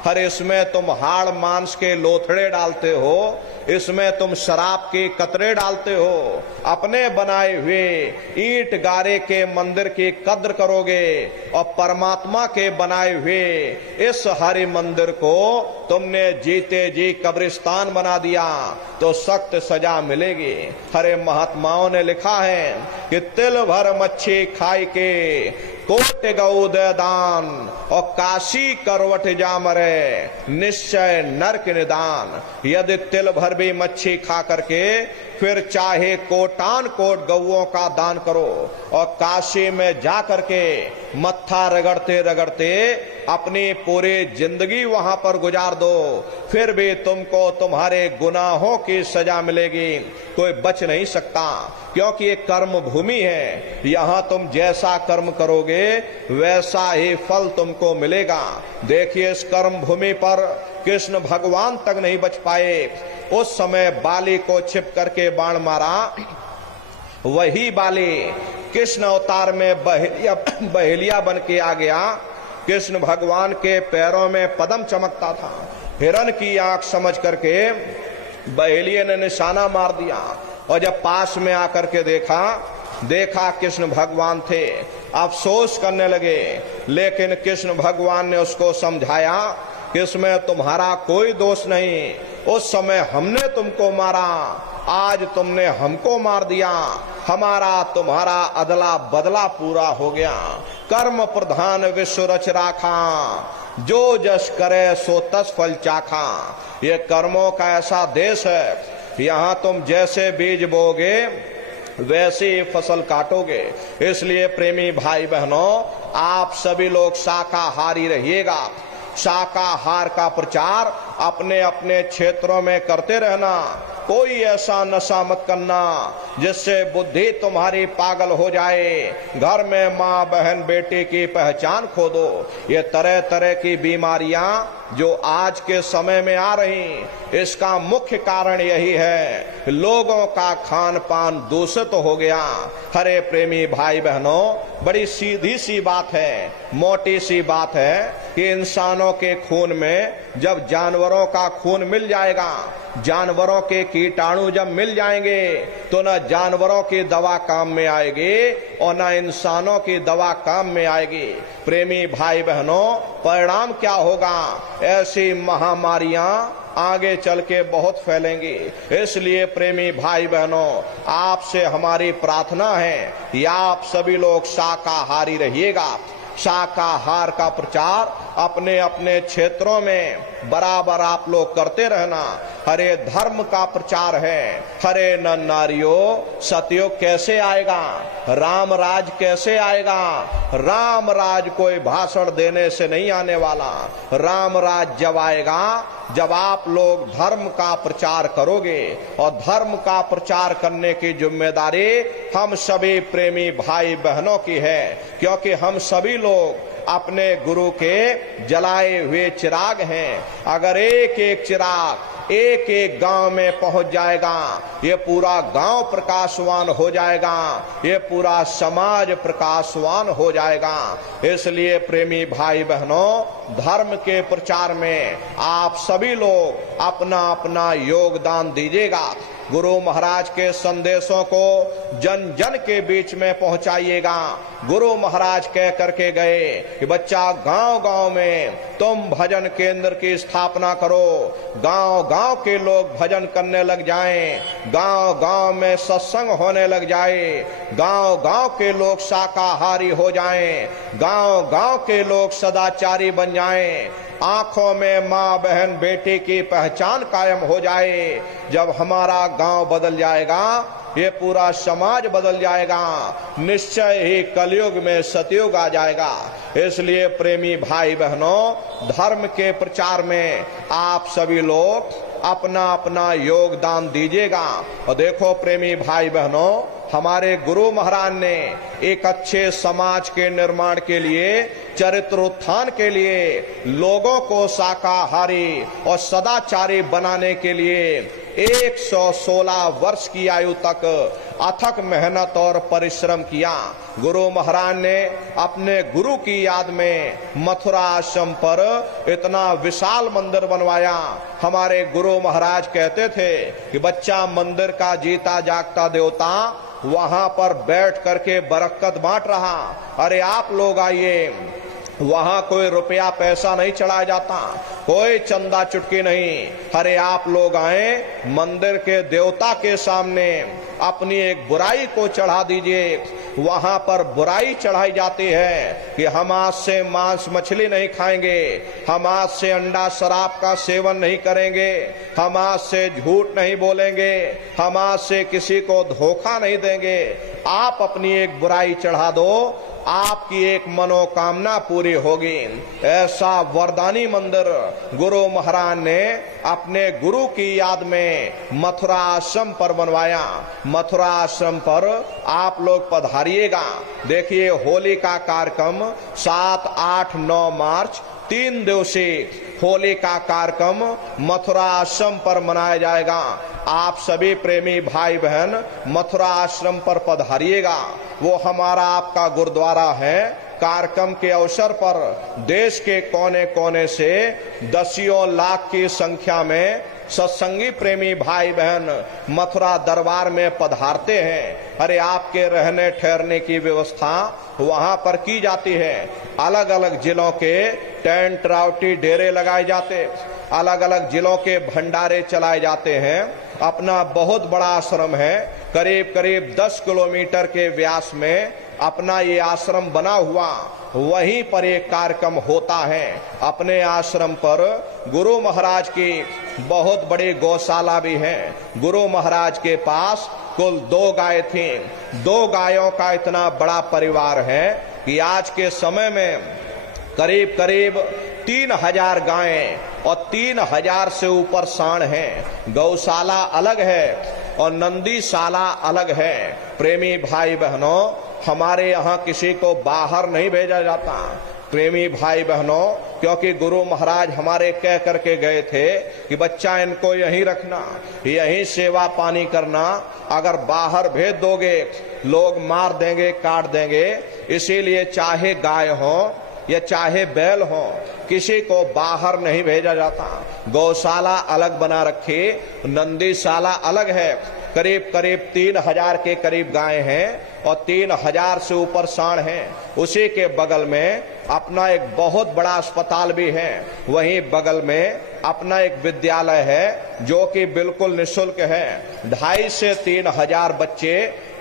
हर इसमें तुम हाड़ मांस के लोथड़े डालते हो, इसमें तुम शराब के कतरे डालते हो, अपने बनाए हुए ईंट गारे के मंदिर की कद्र करोगे और परमात्मा के बनाए हुए इस हरि मंदिर को तुमने जीते जी कब्रिस्तान बना दिया तो सख्त सजा मिलेगी। हरे महात्माओं ने लिखा है कि तिल भर मच्छी खाई के कोट गौ दे दान और काशी करवट जा मरे निश्चय नरक निदान। यदि तिल भर भी मच्छी खा करके फिर चाहे कोटान कोट गौओं का दान करो और काशी में जा करके मत्था रगड़ते रगड़ते अपनी पूरी जिंदगी वहां पर गुजार दो, फिर भी तुमको तुम्हारे गुनाहों की सजा मिलेगी। कोई बच नहीं सकता, क्योंकि ये कर्म भूमि है। यहाँ तुम जैसा कर्म करोगे वैसा ही फल तुमको मिलेगा। देखिए, इस कर्म भूमि पर कृष्ण भगवान तक नहीं बच पाए। उस समय बाली को छिप करके बाण मारा, वही बाली कृष्ण अवतार में बहेलिया बन के आ गया। कृष्ण भगवान के पैरों में पद्म चमकता था। हिरण की आंख समझ करके बहेलिये ने निशाना मार दिया, और जब पास में आकर के देखा कृष्ण भगवान थे, अफसोस करने लगे। लेकिन कृष्ण भगवान ने उसको समझाया कि इसमें तुम्हारा कोई दोष नहीं, उस समय हमने तुमको मारा, आज तुमने हमको मार दिया, हमारा तुम्हारा अदला बदला पूरा हो गया। कर्म प्रधान विश्व रच राखा, जो जस करे सो तस फल चाखा। ये कर्मों का ऐसा देश है, यहाँ तुम जैसे बीज बोगे वैसे ही फसल काटोगे। इसलिए प्रेमी भाई बहनों, आप सभी लोग शाकाहारी रहिएगा। शाकाहार का प्रचार अपने अपने क्षेत्रों में करते रहना। कोई ऐसा नशा मत करना जिससे बुद्धि तुम्हारी पागल हो जाए, घर में माँ बहन बेटी की पहचान खो दो। ये तरह तरह की बीमारियां जो आज के समय में आ रही, इसका मुख्य कारण यही है, लोगों का खान पान दूषित हो गया। हरे प्रेमी भाई बहनों, बड़ी सीधी सी बात है, मोटी सी बात है कि इंसानों के खून में जब जानवरों का खून मिल जाएगा, जानवरों के कीटाणु जब मिल जाएंगे, तो न जानवरों की दवा काम में आएगी और न इंसानों की दवा काम में आएगी। प्रेमी भाई बहनों, परिणाम क्या होगा? ऐसी महामारियां आगे चल के बहुत फैलेंगी। इसलिए प्रेमी भाई बहनों, आपसे हमारी प्रार्थना है कि आप सभी लोग शाकाहारी रहिएगा। शाकाहार का प्रचार अपने अपने क्षेत्रों में बराबर आप लोग करते रहना। हरे धर्म का प्रचार है। हरे नर नारियों, सतयुग कैसे आएगा? राम राज कैसे आएगा? राम राज कोई भाषण देने से नहीं आने वाला। राम राज जब आएगा जब आप लोग धर्म का प्रचार करोगे, और धर्म का प्रचार करने की जिम्मेदारी हम सभी प्रेमी भाई बहनों की है, क्योंकि हम सभी लोग अपने गुरु के जलाए हुए चिराग हैं। अगर एक एक चिराग एक एक गांव में पहुंच जाएगा, ये पूरा गांव प्रकाशवान हो जाएगा, ये पूरा समाज प्रकाशवान हो जाएगा। इसलिए प्रेमी भाई बहनों, धर्म के प्रचार में आप सभी लोग अपना अपना योगदान दीजिएगा। गुरु महाराज के संदेशों को जन जन के बीच में पहुंचाइएगा। गुरु महाराज कह करके गए कि बच्चा, गांव गांव में तुम भजन केंद्र की स्थापना करो, गांव गांव के लोग भजन करने लग जाएं, गांव गांव में सत्संग होने लग जाए, गांव गांव के लोग शाकाहारी हो जाएं, गांव गांव के लोग सदाचारी बन जाएं, आंखों में माँ बहन बेटी की पहचान कायम हो जाए। जब हमारा गांव बदल जाएगा, ये पूरा समाज बदल जाएगा, निश्चय ही कलयुग में सतयुग आ जाएगा। इसलिए प्रेमी भाई बहनों, धर्म के प्रचार में आप सभी लोग अपना अपना योगदान दीजिएगा। और देखो प्रेमी भाई बहनों, हमारे गुरु महाराज ने एक अच्छे समाज के निर्माण के लिए, चरित्र उत्थान के लिए, लोगों को शाकाहारी और सदाचारी बनाने के लिए 116 वर्ष की आयु तक अथक मेहनत और परिश्रम किया। गुरु महाराज ने अपने गुरु की याद में मथुरा आश्रम पर इतना विशाल मंदिर बनवाया। हमारे गुरु महाराज कहते थे कि बच्चा, मंदिर का जीता जागता देवता वहां पर बैठ करके बरकत बांट रहा। अरे आप लोग आइए, वहां कोई रुपया पैसा नहीं चढ़ाया जाता, कोई चंदा चुटकी नहीं। अरे आप लोग आए, मंदिर के देवता के सामने अपनी एक बुराई को चढ़ा दीजिए। वहां पर बुराई चढ़ाई जाती है कि हम आज से मांस मछली नहीं खाएंगे, हम आज से अंडा शराब का सेवन नहीं करेंगे, हम आज से झूठ नहीं बोलेंगे, हम आज से किसी को धोखा नहीं देंगे। आप अपनी एक बुराई चढ़ा दो, आपकी एक मनोकामना पूरी होगी। ऐसा वरदानी मंदिर गुरु महाराज ने अपने गुरु की याद में मथुरा आश्रम पर बनवाया। मथुरा आश्रम पर आप लोग पधारिएगा। देखिए, होली का कार्यक्रम 7, 8, 9 मार्च 3 दिवसीय होली का कार्यक्रम मथुरा आश्रम पर मनाया जाएगा। आप सभी प्रेमी भाई बहन मथुरा आश्रम पर पधारिएगा। वो हमारा आपका गुरुद्वारा है। कार्यक्रम के अवसर पर देश के कोने कोने से दसियों लाख की संख्या में सत्संगी प्रेमी भाई बहन मथुरा दरबार में पधारते हैं। अरे आपके रहने ठहरने की व्यवस्था वहां पर की जाती है। अलग अलग जिलों के टेंट रावटी डेरे लगाए जाते, अलग अलग जिलों के भंडारे चलाए जाते हैं। अपना बहुत बड़ा आश्रम है, करीब करीब 10 किलोमीटर के व्यास में अपना ये आश्रम बना हुआ, वहीं पर एक कार्यक्रम होता है। अपने आश्रम पर गुरु महाराज की बहुत बड़ी गौशाला भी है। गुरु महाराज के पास कुल 2 गाय थी। 2 गायों का इतना बड़ा परिवार है कि आज के समय में करीब करीब 3000 गायें और 3000 से ऊपर सांड हैं। गौशाला अलग है और नंदीशाला अलग है। प्रेमी भाई बहनों, हमारे यहाँ किसी को बाहर नहीं भेजा जाता। प्रेमी भाई बहनों, क्योंकि गुरु महाराज हमारे कह करके गए थे कि बच्चा इनको यहीं रखना, यहीं सेवा पानी करना। अगर बाहर भेज दोगे लोग मार देंगे, काट देंगे। इसीलिए चाहे गाय हो या चाहे बैल हो, किसी को बाहर नहीं भेजा जाता। गौशाला अलग बना रखी, नंदीशाला अलग है। करीब करीब 3000 के करीब गाय हैं और 3000 से ऊपर सांड हैं। उसी के बगल में अपना एक बहुत बड़ा अस्पताल भी है। वहीं बगल में अपना एक विद्यालय है जो कि बिल्कुल निःशुल्क है। 2,500 से 3,000 बच्चे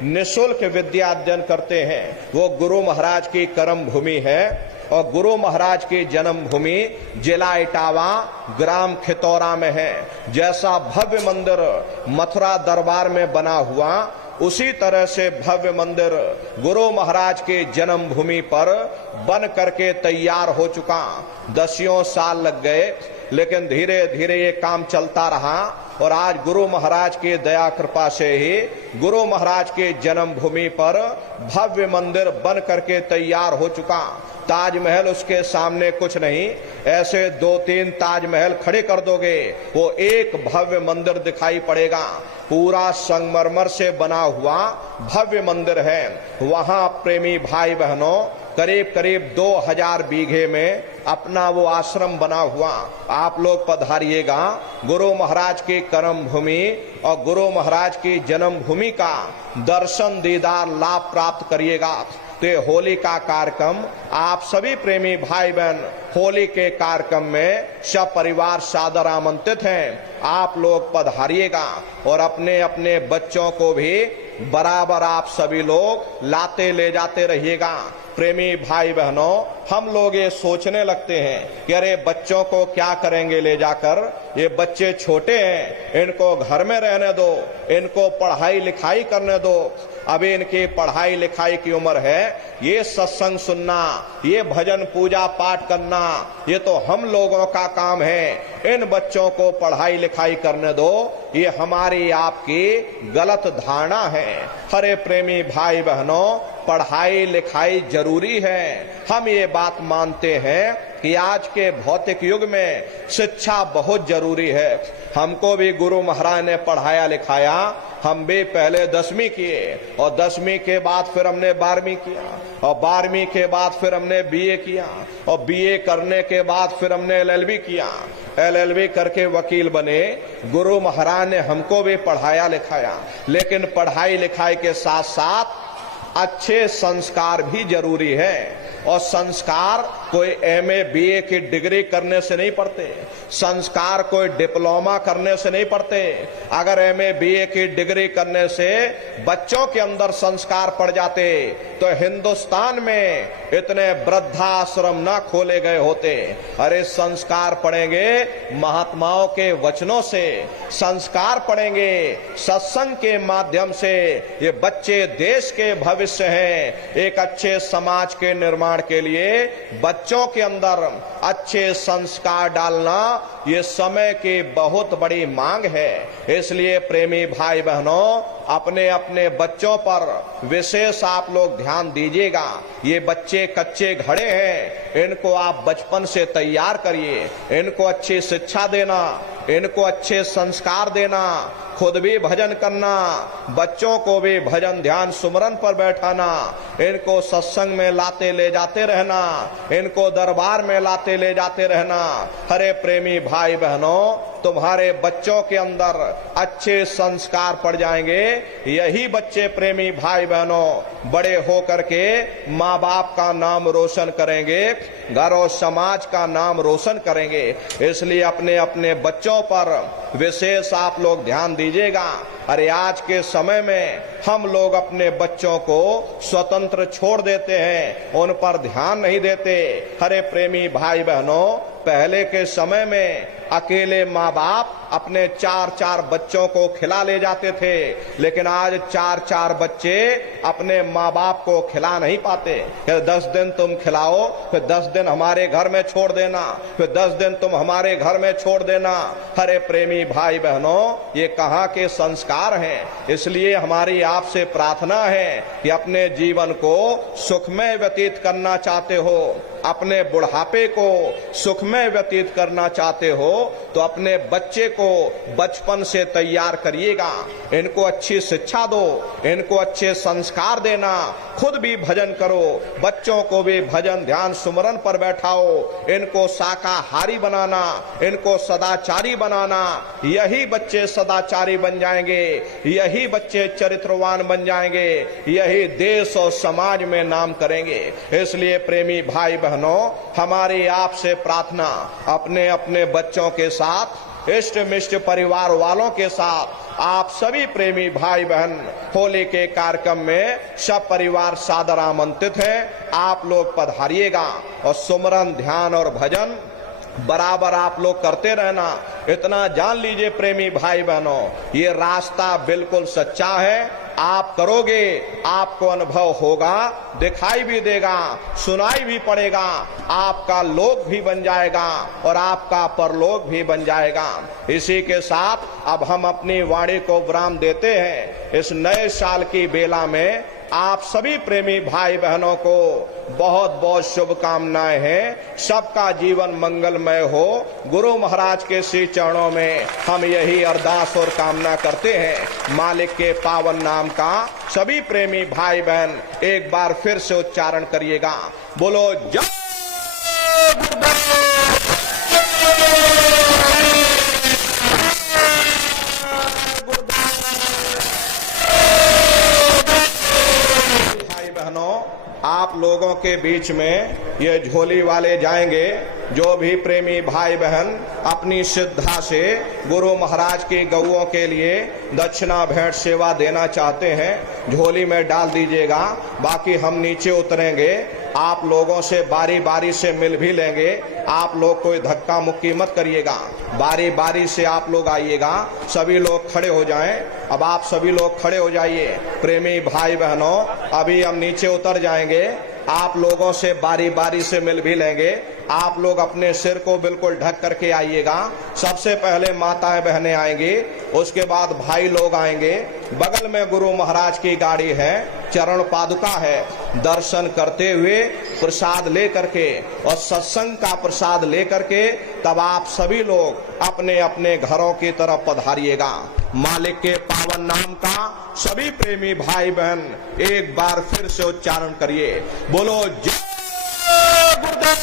निःशुल्क विद्या अध्ययन करते हैं। वो गुरु महाराज की कर्म भूमि है और गुरु महाराज की जन्म भूमि जिला इटावा, ग्राम खितौरा में है। जैसा भव्य मंदिर मथुरा दरबार में बना हुआ, उसी तरह से भव्य मंदिर गुरु महाराज के जन्म भूमि पर बन करके तैयार हो चुका। 10 साल लग गए, लेकिन धीरे धीरे ये काम चलता रहा और आज गुरु महाराज की दया कृपा से ही गुरु महाराज के जन्म भूमि पर भव्य मंदिर बन करके तैयार हो चुका। ताजमहल उसके सामने कुछ नहीं, ऐसे 2-3 ताजमहल खड़े कर दोगे, वो एक भव्य मंदिर दिखाई पड़ेगा। पूरा संगमरमर से बना हुआ भव्य मंदिर है। वहां प्रेमी भाई बहनों, करीब करीब 2000 बीघे में अपना वो आश्रम बना हुआ। आप लोग पधारिएगा। गुरु महाराज की कर्म भूमि और गुरु महाराज की जन्म भूमि का दर्शन दीदार लाभ प्राप्त करिएगा। तो होली का कार्यक्रम, आप सभी प्रेमी भाई बहन होली के कार्यक्रम में सपरिवार सादर आमंत्रित हैं। आप लोग पधारिएगा और अपने अपने बच्चों को भी बराबर आप सभी लोग लाते ले जाते रहिएगा। प्रेमी भाई बहनों, हम लोग ये सोचने लगते हैं कि अरे बच्चों को क्या करेंगे ले जाकर, ये बच्चे छोटे हैं, इनको घर में रहने दो, इनको पढ़ाई लिखाई करने दो। अभी इनकी पढ़ाई लिखाई की उम्र है। ये सत्संग सुनना, ये भजन पूजा पाठ करना, ये तो हम लोगों का काम है। इन बच्चों को पढ़ाई लिखाई करने दो, ये हमारी आपकी गलत धारणा है। हरे प्रेमी भाई बहनों, पढ़ाई लिखाई जरूरी है। हम ये बात मानते हैं कि आज के भौतिक युग में शिक्षा बहुत जरूरी है। हमको भी गुरु महाराज ने पढ़ाया लिखाया। हम भी पहले 10वीं किए और 10वीं के बाद फिर हमने 12वीं किया और 12वीं के बाद फिर हमने BA किया और BA करने के बाद फिर हमने LLB किया। LLB करके वकील बने। गुरु महाराज ने हमको भी पढ़ाया लिखाया, लेकिन पढ़ाई लिखाई के साथ साथ अच्छे संस्कार भी जरूरी है। और संस्कार कोई MA BA की डिग्री करने से नहीं पढ़ते, संस्कार कोई डिप्लोमा करने से नहीं पढ़ते। अगर MA BA की डिग्री करने से बच्चों के अंदर संस्कार पड़ जाते तो हिंदुस्तान में इतने वृद्धाश्रम न खोले गए होते। अरे संस्कार पढ़ेंगे महात्माओं के वचनों से, संस्कार पढ़ेंगे सत्संग के माध्यम से। ये बच्चे देश के भविष्य हैं। एक अच्छे समाज के निर्माण के लिए बच्चों के अंदर अच्छे संस्कार डालना ये समय की बहुत बड़ी मांग है। इसलिए प्रेमी भाई बहनों, अपने अपने बच्चों पर विशेष आप लोग ध्यान दीजिएगा। ये बच्चे कच्चे घड़े हैं, इनको आप बचपन से तैयार करिए। इनको अच्छी शिक्षा देना, इनको अच्छे संस्कार देना, खुद भी भजन करना, बच्चों को भी भजन ध्यान सुमरन पर बैठाना, इनको सत्संग में लाते ले जाते रहना, इनको दरबार में लाते ले जाते रहना। हरे प्रेमी भाई बहनों, तुम्हारे बच्चों के अंदर अच्छे संस्कार पड़ जाएंगे। यही बच्चे प्रेमी भाई बहनों बड़े होकर के माँ बाप का नाम रोशन करेंगे, घर और समाज का नाम रोशन करेंगे। इसलिए अपने अपने बच्चों पर विशेष आप लोग ध्यान दीजिएगा। अरे आज के समय में हम लोग अपने बच्चों को स्वतंत्र छोड़ देते हैं, उन पर ध्यान नहीं देते। हरे प्रेमी भाई बहनों, पहले के समय में अकेले माँ बाप अपने 4-4 बच्चों को खिला ले जाते थे, लेकिन आज 4-4 बच्चे अपने माँ बाप को खिला नहीं पाते। फिर 10 दिन तुम खिलाओ, फिर 10 दिन हमारे घर में छोड़ देना, फिर 10 दिन तुम हमारे घर में छोड़ देना। हरे प्रेमी भाई बहनों, ये कहाँ के संस्कार हैं। इसलिए हमारी आपसे प्रार्थना है कि अपने जीवन को सुखमय व्यतीत करना चाहते हो, अपने बुढ़ापे को सुखमय व्यतीत करना चाहते हो, तो अपने बच्चे को बचपन से तैयार करिएगा। इनको अच्छी शिक्षा दो, इनको अच्छे संस्कार देना, खुद भी भजन करो, बच्चों को भी भजन ध्यान सुमरन पर बैठाओ, इनको शाकाहारी बनाना, इनको सदाचारी बनाना। यही बच्चे सदाचारी बन जाएंगे, यही बच्चे चरित्रवान बन जाएंगे, यही देश और समाज में नाम करेंगे। इसलिए प्रेमी भाई बहनों, हमारी आपसे प्रार्थना, अपने अपने बच्चों के साथ, इष्ट मिष्ट परिवार वालों के साथ, आप सभी प्रेमी भाई बहन होली के कार्यक्रम में सब परिवार सादर आमंत्रित हैं। आप लोग पधारिएगा और सुमरन ध्यान और भजन बराबर आप लोग करते रहना। इतना जान लीजिए प्रेमी भाई बहनों, ये रास्ता बिल्कुल सच्चा है। आप करोगे, आपको अनुभव होगा, दिखाई भी देगा, सुनाई भी पड़ेगा, आपका लोक भी बन जाएगा और आपका परलोक भी बन जाएगा। इसी के साथ अब हम अपनी वाणी को विराम देते हैं। इस नए साल की बेला में आप सभी प्रेमी भाई बहनों को बहुत बहुत शुभकामनाएं हैं। सबका जीवन मंगलमय हो। गुरु महाराज के श्री चरणों में हम यही अरदास और कामना करते हैं। मालिक के पावन नाम का सभी प्रेमी भाई बहन एक बार फिर से उच्चारण करिएगा। बोलो जय आप लोगों के बीच में ये झोली वाले जाएंगे। जो भी प्रेमी भाई बहन अपनी श्रद्धा से गुरु महाराज की गौओं के लिए दक्षिणा भेंट सेवा देना चाहते हैं, झोली में डाल दीजिएगा। बाकी हम नीचे उतरेंगे, आप लोगों से बारी बारी से मिल भी लेंगे। आप लोग कोई धक्का मुक्की मत करिएगा, बारी बारी से आप लोग आइएगा। सभी लोग खड़े हो जाएं। अब आप सभी लोग खड़े हो जाइए। प्रेमी भाई बहनों, अभी हम नीचे उतर जाएंगे, आप लोगों से बारी बारी से मिल भी लेंगे। आप लोग अपने सिर को बिल्कुल ढक करके आइएगा। सबसे पहले माताएं बहनें आएंगी, उसके बाद भाई लोग आएंगे। बगल में गुरु महाराज की गाड़ी है, चरण पादुका है। दर्शन करते हुए प्रसाद ले करके और सत्संग का प्रसाद ले करके तब आप सभी लोग अपने अपने घरों की तरफ पधारिएगा। मालिक के पावन नाम का सभी प्रेमी भाई बहन एक बार फिर से उच्चारण करिए। बोलो जय गुरुदेव,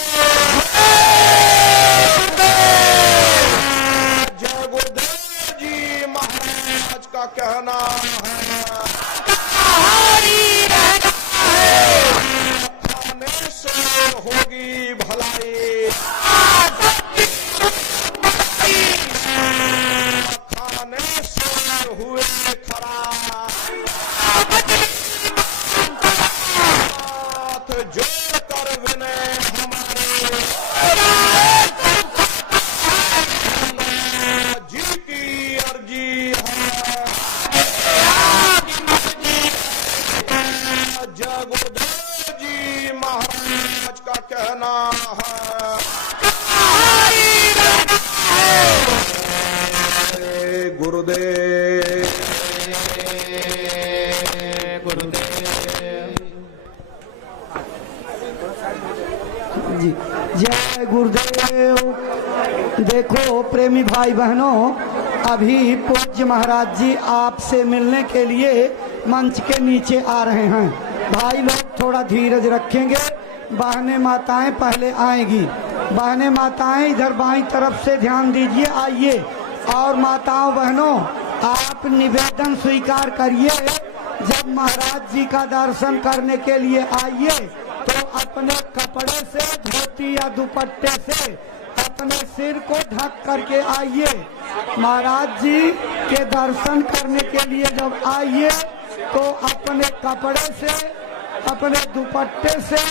जय गुरुदेव जी महाराज का कहना है खाने से होगी भलाई, खाने से हुए खराब, जोड़ कर विनय हमारे जी की अर्जी है। जय गुरुदेव जी महाराज का कहना है गुरुदेव, जय गुरुदेव। देखो प्रेमी भाई बहनों, अभी पूज्य महाराज जी आपसे मिलने के लिए मंच के नीचे आ रहे हैं। भाई लोग थोड़ा धीरज रखेंगे, बहनें माताएं पहले आएंगी। बहनें माताएं इधर बाईं तरफ से ध्यान दीजिए, आइए। और माताओं बहनों, आप निवेदन स्वीकार करिए, जब महाराज जी का दर्शन करने के लिए आइए तो अपने कपड़े से, धोती या दुपट्टे से अपने सिर को ढक करके आइए। महाराज जी के दर्शन करने के लिए जब आइए तो अपने कपड़े से, अपने दुपट्टे से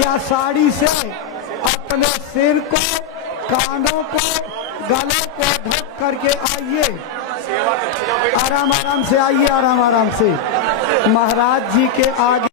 या साड़ी से अपने सिर को, कानों को गलों को ढक करके आइए, आराम आराम से आइए, आराम आराम से। महाराज जी के आगे